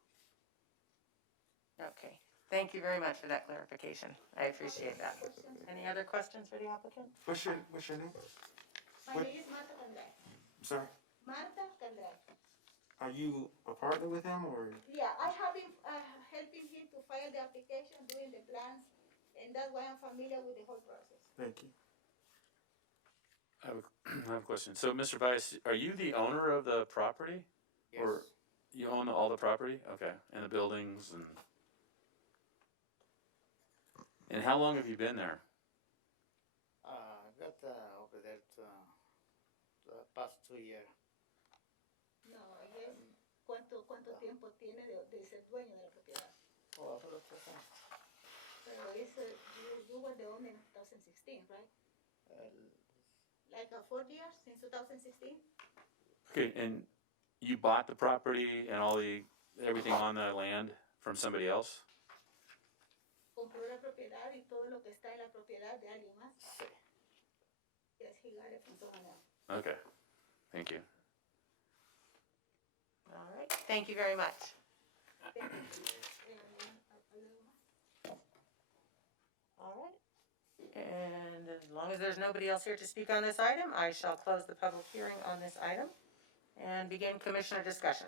Okay, thank you very much for that clarification. I appreciate that. Any other questions for the applicant? What's your name? My name is Marta Candray. I'm sorry. Marta Candray. Are you a partner with him or? Yeah, I have been helping him to file the application, doing the plans, and that's why I'm familiar with the whole process. Thank you. I have a question. So, Mr. Vice, are you the owner of the property? Yes. Or you own all the property? Okay, and the buildings and how long have you been there? Got over there the past 2 years. No, I guess, ¿cuánto tiempo tiene de ser dueño de la propiedad? Oh, solo 3 años. Pero you were the owner in 2016, right? Like 4 years, since 2016? Okay, and you bought the property and everything on the land from somebody else? Compró la propiedad y todo lo que está en la propiedad de alguien más? Sí. Yes, he got it from someone else. Okay, thank you. All right, thank you very much. All right, and as long as there's nobody else here to speak on this item, I shall close the public hearing on this item and begin commissioner discussion.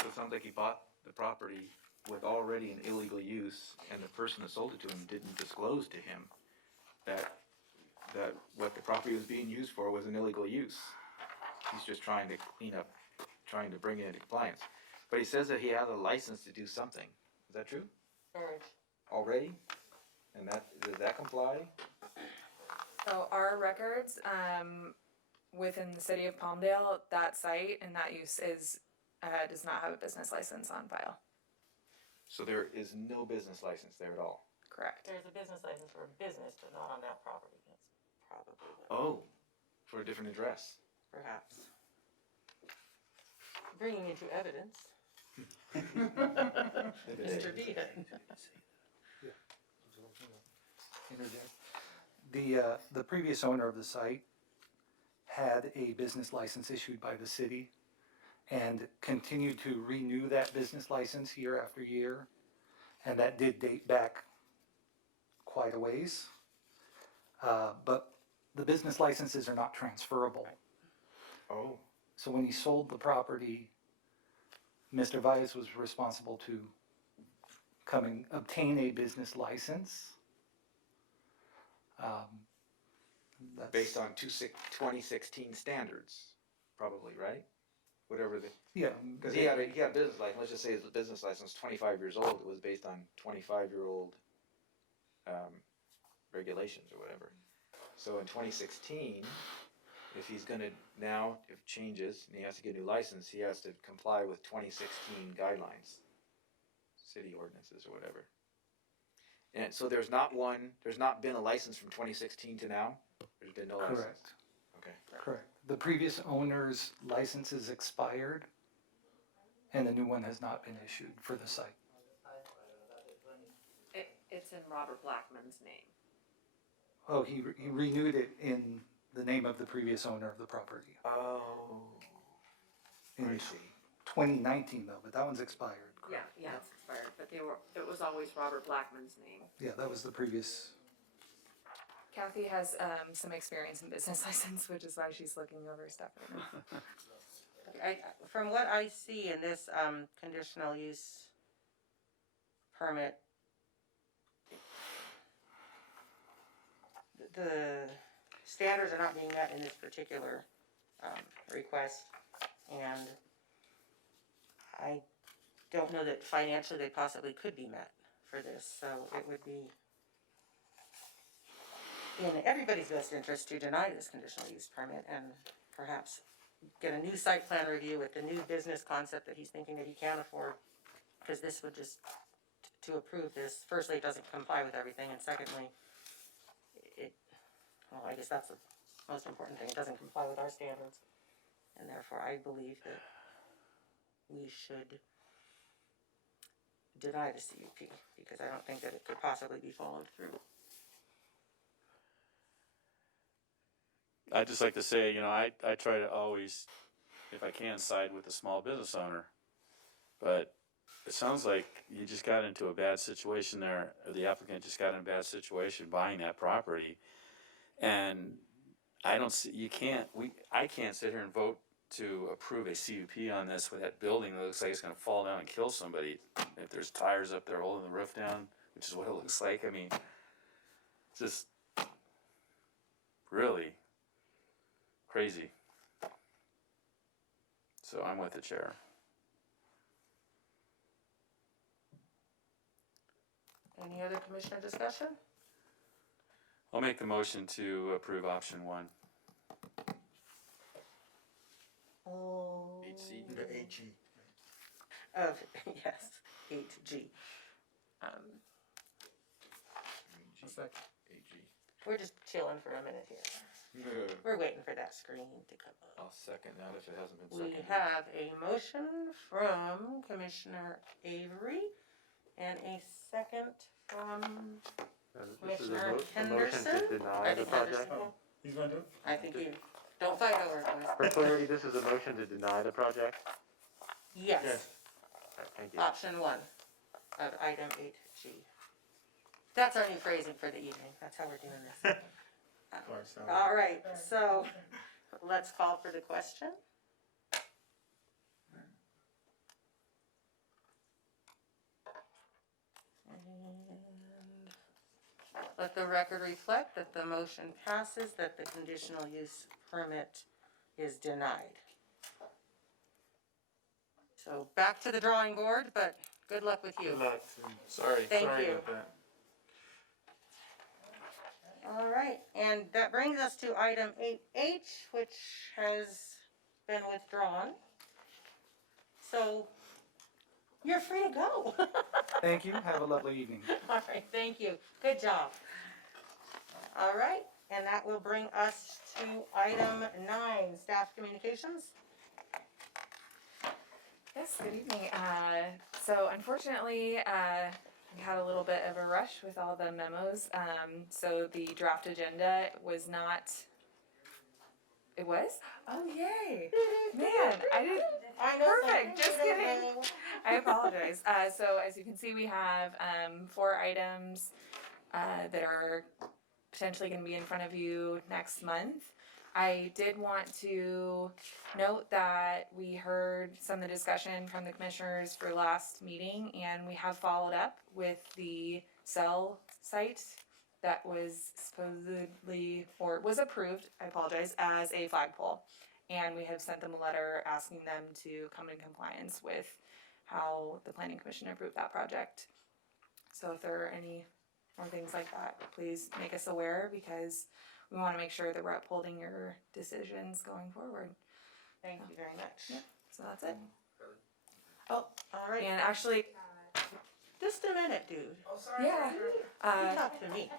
So it sounds like he bought the property with already an illegal use, and the person that sold it to him didn't disclose to him that what the property was being used for was an illegal use. He's just trying to clean up, trying to bring it into compliance. But he says that he has a license to do something. Is that true? Already? And does that comply? So our records, within the city of Palmdale, that site and that use does not have a business license on file. So there is no business license there at all? Correct. There's a business license for a business, but not on that property. That's probably Oh, for a different address. perhaps. Bringing into evidence. Mr. Dean. Interject. The previous owner of the site had a business license issued by the city and continued to renew that business license year after year. And that did date back quite a ways. But the business licenses are not transferable. Oh. So when he sold the property, Mr. Vias was responsible to come and obtain a business license. That's Based on 2016 standards, probably, right? Whatever the. Yeah. Because he had a business license, let's just say his business license, 25 years old, it was based on 25-year-old regulations or whatever. So in 2016, if he's gonna now, if changes, and he has to get a new license, he has to comply with 2016 guidelines, city ordinances or whatever. And so there's not been a license from 2016 to now? There's been no license? correct. Okay. Correct. The previous owner's license is expired, and a new one has not been issued for the site. It's in Robert Blackman's name. Oh, he renewed it in the name of the previous owner of the property. Oh. In I see. 2019 though, but that one's expired. Yeah, it's expired, but it was always Robert Blackman's name. Yeah, that was the previous. Kathy has some experience in business license, which is why she's looking over stuff right now. From what I see in this conditional use permit, the standards are not being met in this particular request, and I don't know that financially they possibly could be met for this, so it would be in everybody's best interest to deny this conditional use permit and perhaps get a new site plan review with the new business concept that he's thinking that he can't afford, because this would just, to approve this, firstly, it doesn't comply with everything, and secondly, well, I guess that's the most important thing, it doesn't comply with our standards, and therefore I believe that we should deny the CUP, because I don't think that it could possibly be followed through. I'd just like to say, you know, I try to always, if I can, side with the small business owner. But it sounds like you just got into a bad situation there, or the applicant just got in a bad situation buying that property. And I don't see, I can't sit here and vote to approve a CUP on this with that building that looks like it's gonna fall down and kill somebody. If there's tires up there holding the roof down, which is what it looks like, I mean, just really crazy. So I'm with the chair. Any other commissioner discussion? I'll make the motion to approve option 1. Oh. The AG. Of, yes, 8G. We're just chilling for a minute here. We're waiting for that screen to come up. I'll second that if it hasn't been We seconded. have a motion from Commissioner Avery and a second from This is Commissioner a motion Henderson. to deny the project. He's gonna do it? I think you, don't fight over it, For boys. clarity, this is a motion to deny the project. Yes, Alright, thank you. option 1 of item 8G. That's our new phrasing for the evening, that's how we're doing this. All right, so let's call for the question. And let the record reflect that the motion passes, that the conditional use permit is denied. So back to the drawing board, but good luck with you. Good luck. Sorry. Thank Sorry you. about that. All right, and that brings us to item 8H, which has been withdrawn. So you're free to go. Thank you. Have a lovely evening. All right, thank you. Good job. All right, and that will bring us to item 9, staff communications. Yes, good evening. So unfortunately, we had a little bit of a rush with all the memos. So the draft agenda was not. It was? Oh, yay! Man, I didn't. I know. Perfect. Just kidding. I apologize. So as you can see, we have 4 items that are potentially going to be in front of you next month. I did want to note that we heard some of the discussion from the commissioners for last meeting, and we have followed up with the cell site that was supposedly, or was approved, I apologize, as a flagpole. And we have sent them a letter asking them to come in compliance with how the planning commission approved that project. So if there are any more things like that, please make us aware, because we want to make sure that we're upholding your decisions going forward. Thank you very much. Yeah, so that's it. Oh, all right. And actually, Just a minute, dude. yeah, You talk to me.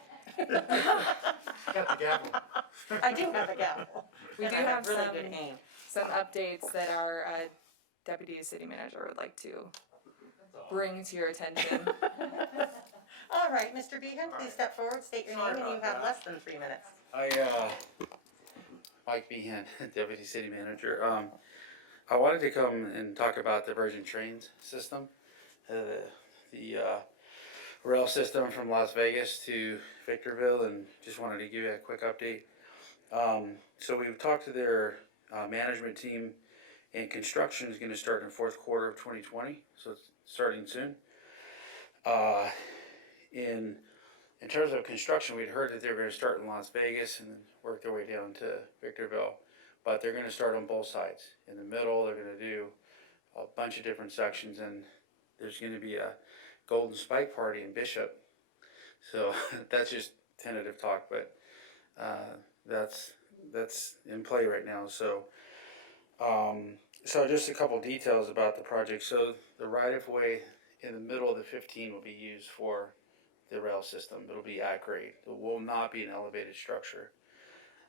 Got the gavel. I do have a gavel. we do And I have really some, good aim. some updates that our deputy city manager would like to bring to your attention. All right, Mr. Behan, please step forward, state your name, and you have less than 3 minutes. Mike Behan, Deputy City Manager. I wanted to come and talk about the Virgin Trains system, the rail system from Las Vegas to Victorville, and just wanted to give you a quick update. So we've talked to their management team, and construction is going to start in the fourth quarter of 2020, so it's starting soon. In terms of construction, we'd heard that they were going to start in Las Vegas and then work their way down to Victorville, but they're going to start on both sides. In the middle, they're going to do a bunch of different sections, and there's going to be a Golden Spike Party in Bishop. So that's just tentative talk, but that's in play right now. So just a couple details about the project. So the right-of-way in the middle of the 15 will be used for the rail system. It'll be at grade. It will not be an elevated structure.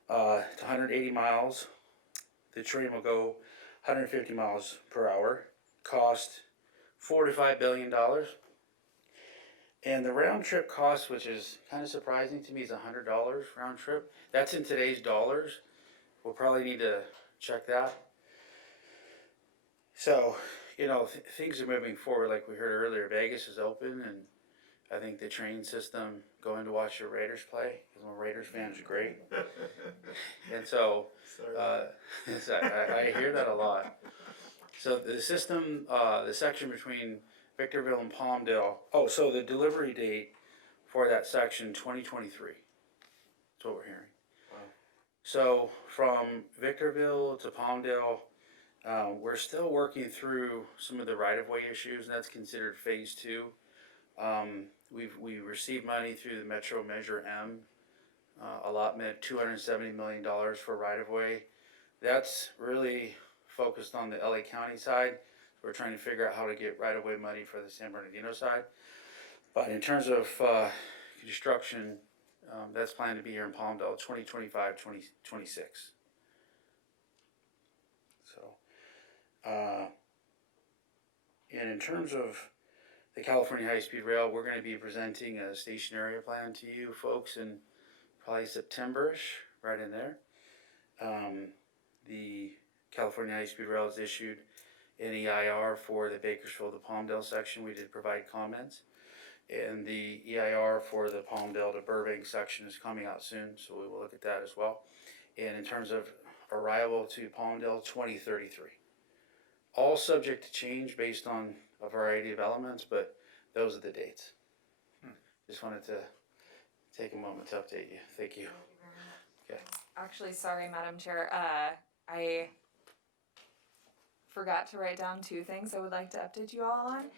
It's 180 miles. The train will go 150 miles per hour. Cost $4 to $5 billion. And the round trip cost, which is kind of surprising to me, is $100 round trip. That's in today's dollars. we'll probably need to check that. So, you know, things are moving forward. Like we heard earlier, Vegas is open, and I think the train system, going to watch your Raiders play, because I'm a Raiders fan, is great. And so, I hear that a lot. So the system, the section between Victorville and Palmdale, so the delivery date for that section, 2023. That's what we're hearing. Wow. So from Victorville to Palmdale, we're still working through some of the right-of-way issues, and that's considered phase 2. We've received money through the Metro Measure M allotment, $270 million for right-of-way. That's really focused on the LA County side. We're trying to figure out how to get right-of-way money for the San Bernardino side. But in terms of construction, that's planned to be here in Palmdale, 2025, 2026. So, and in terms of the California High-Speed Rail, we're going to be presenting a station area plan to you folks in probably September-ish, right in there. The California High-Speed Rail has issued an EIR for the Bakersfield to Palmdale section. We did provide comments. And the EIR for the Palmdale to Burbank section is coming out soon, so we will look at that as well. And in terms of arrival to Palmdale, 2033. All subject to change based on a variety of elements, but those are the dates. Just wanted to take a moment to update you. Thank you. Okay. Actually, sorry, Madam Chair. I forgot to write down 2 things I would like to update you all on.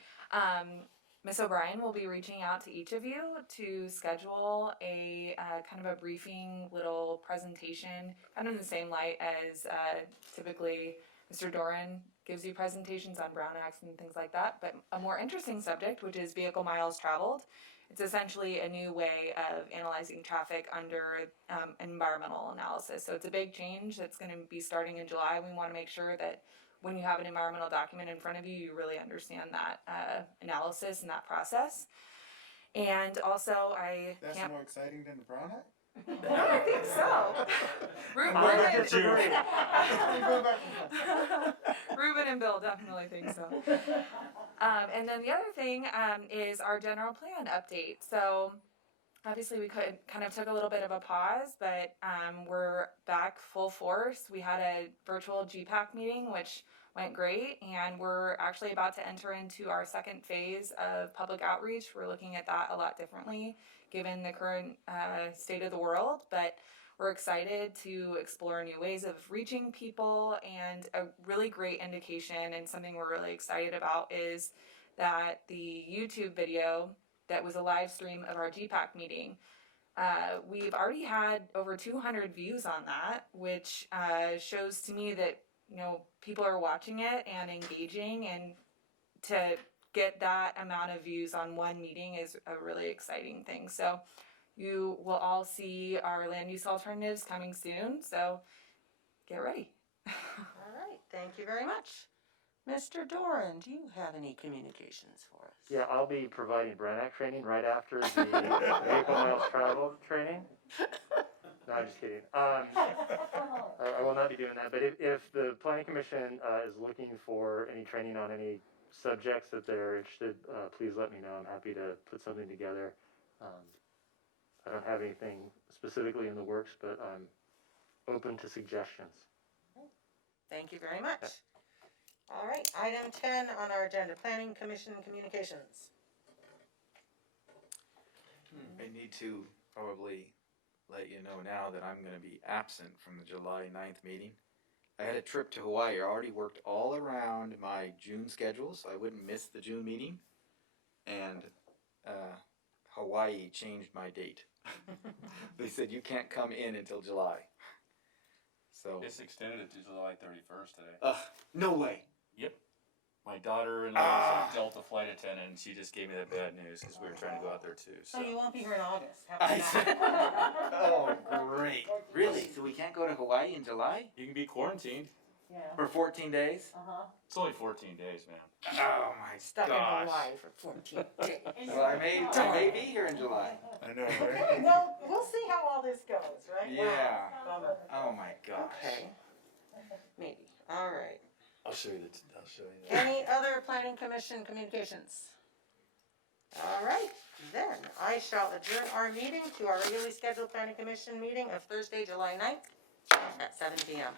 Ms. O'Brien will be reaching out to each of you to schedule a kind of a briefing little presentation, kind of in the same light as typically Mr. Doran gives you presentations on Brown Acts and things like that, but a more interesting subject, which is vehicle miles traveled. It's essentially a new way of analyzing traffic under environmental analysis. So it's a big change that's going to be starting in July. We want to make sure that when you have an environmental document in front of you, you really understand that analysis and that process. And also, That's more exciting than the Brown Act? I don't think so. Ruben and Bill definitely think so. And then the other thing is our general plan update. So obviously we kind of took a little bit of a pause, but we're back full force. We had a virtual GPAC meeting, which went great, and we're actually about to enter into our second phase of public outreach. We're looking at that a lot differently given the current state of the world, but we're excited to explore new ways of reaching people. And a really great indication and something we're really excited about is that the YouTube video that was a live stream of our GPAC meeting, we've already had over 200 views on that, which shows to me that, you know, people are watching it and engaging, and to get that amount of views on one meeting is a really exciting thing. So you will all see our land use alternatives coming soon, so get ready. All right, thank you very much. Mr. Doran, do you have any communications for us? Yeah, I'll be providing Brown Act training right after the vehicle miles travel training. No, I'm just kidding. I will not be doing that, but if the Planning Commission is looking for any training on any subjects that they're interested, please let me know. I'm happy to put something together. I don't have anything specifically in the works, but I'm open to suggestions. Thank you very much. All right, item 10 on our agenda, Planning Commission communications. I need to probably let you know now that I'm going to be absent from the July 9th meeting. I had a trip to Hawaii. I already worked all around my June schedule, so I wouldn't miss the June meeting. And Hawaii changed my date. They said you can't come in until July. So It's extended to July 31st today. no way. Yep. My daughter-in-law is a Delta flight attendant, and she just gave me that bad news because we were trying to go out there too. So you won't be here in August. How about that? Oh, great. Really? So we can't go to Hawaii in July? You can be quarantined. Yeah. For 14 days? Uh-huh. It's only 14 days, man. Oh my Stuck in gosh. Hawaii for 14 days. Well, I may be here in July. I know, right? Well, we'll see how all this goes, right? Yeah. Bummer. Oh my gosh. Okay. Maybe. All right. I'll show you Any other planning commission communications? All right, then I shall adjourn our meeting to our regularly scheduled planning commission meeting of Thursday, July 9th at 7 p.m.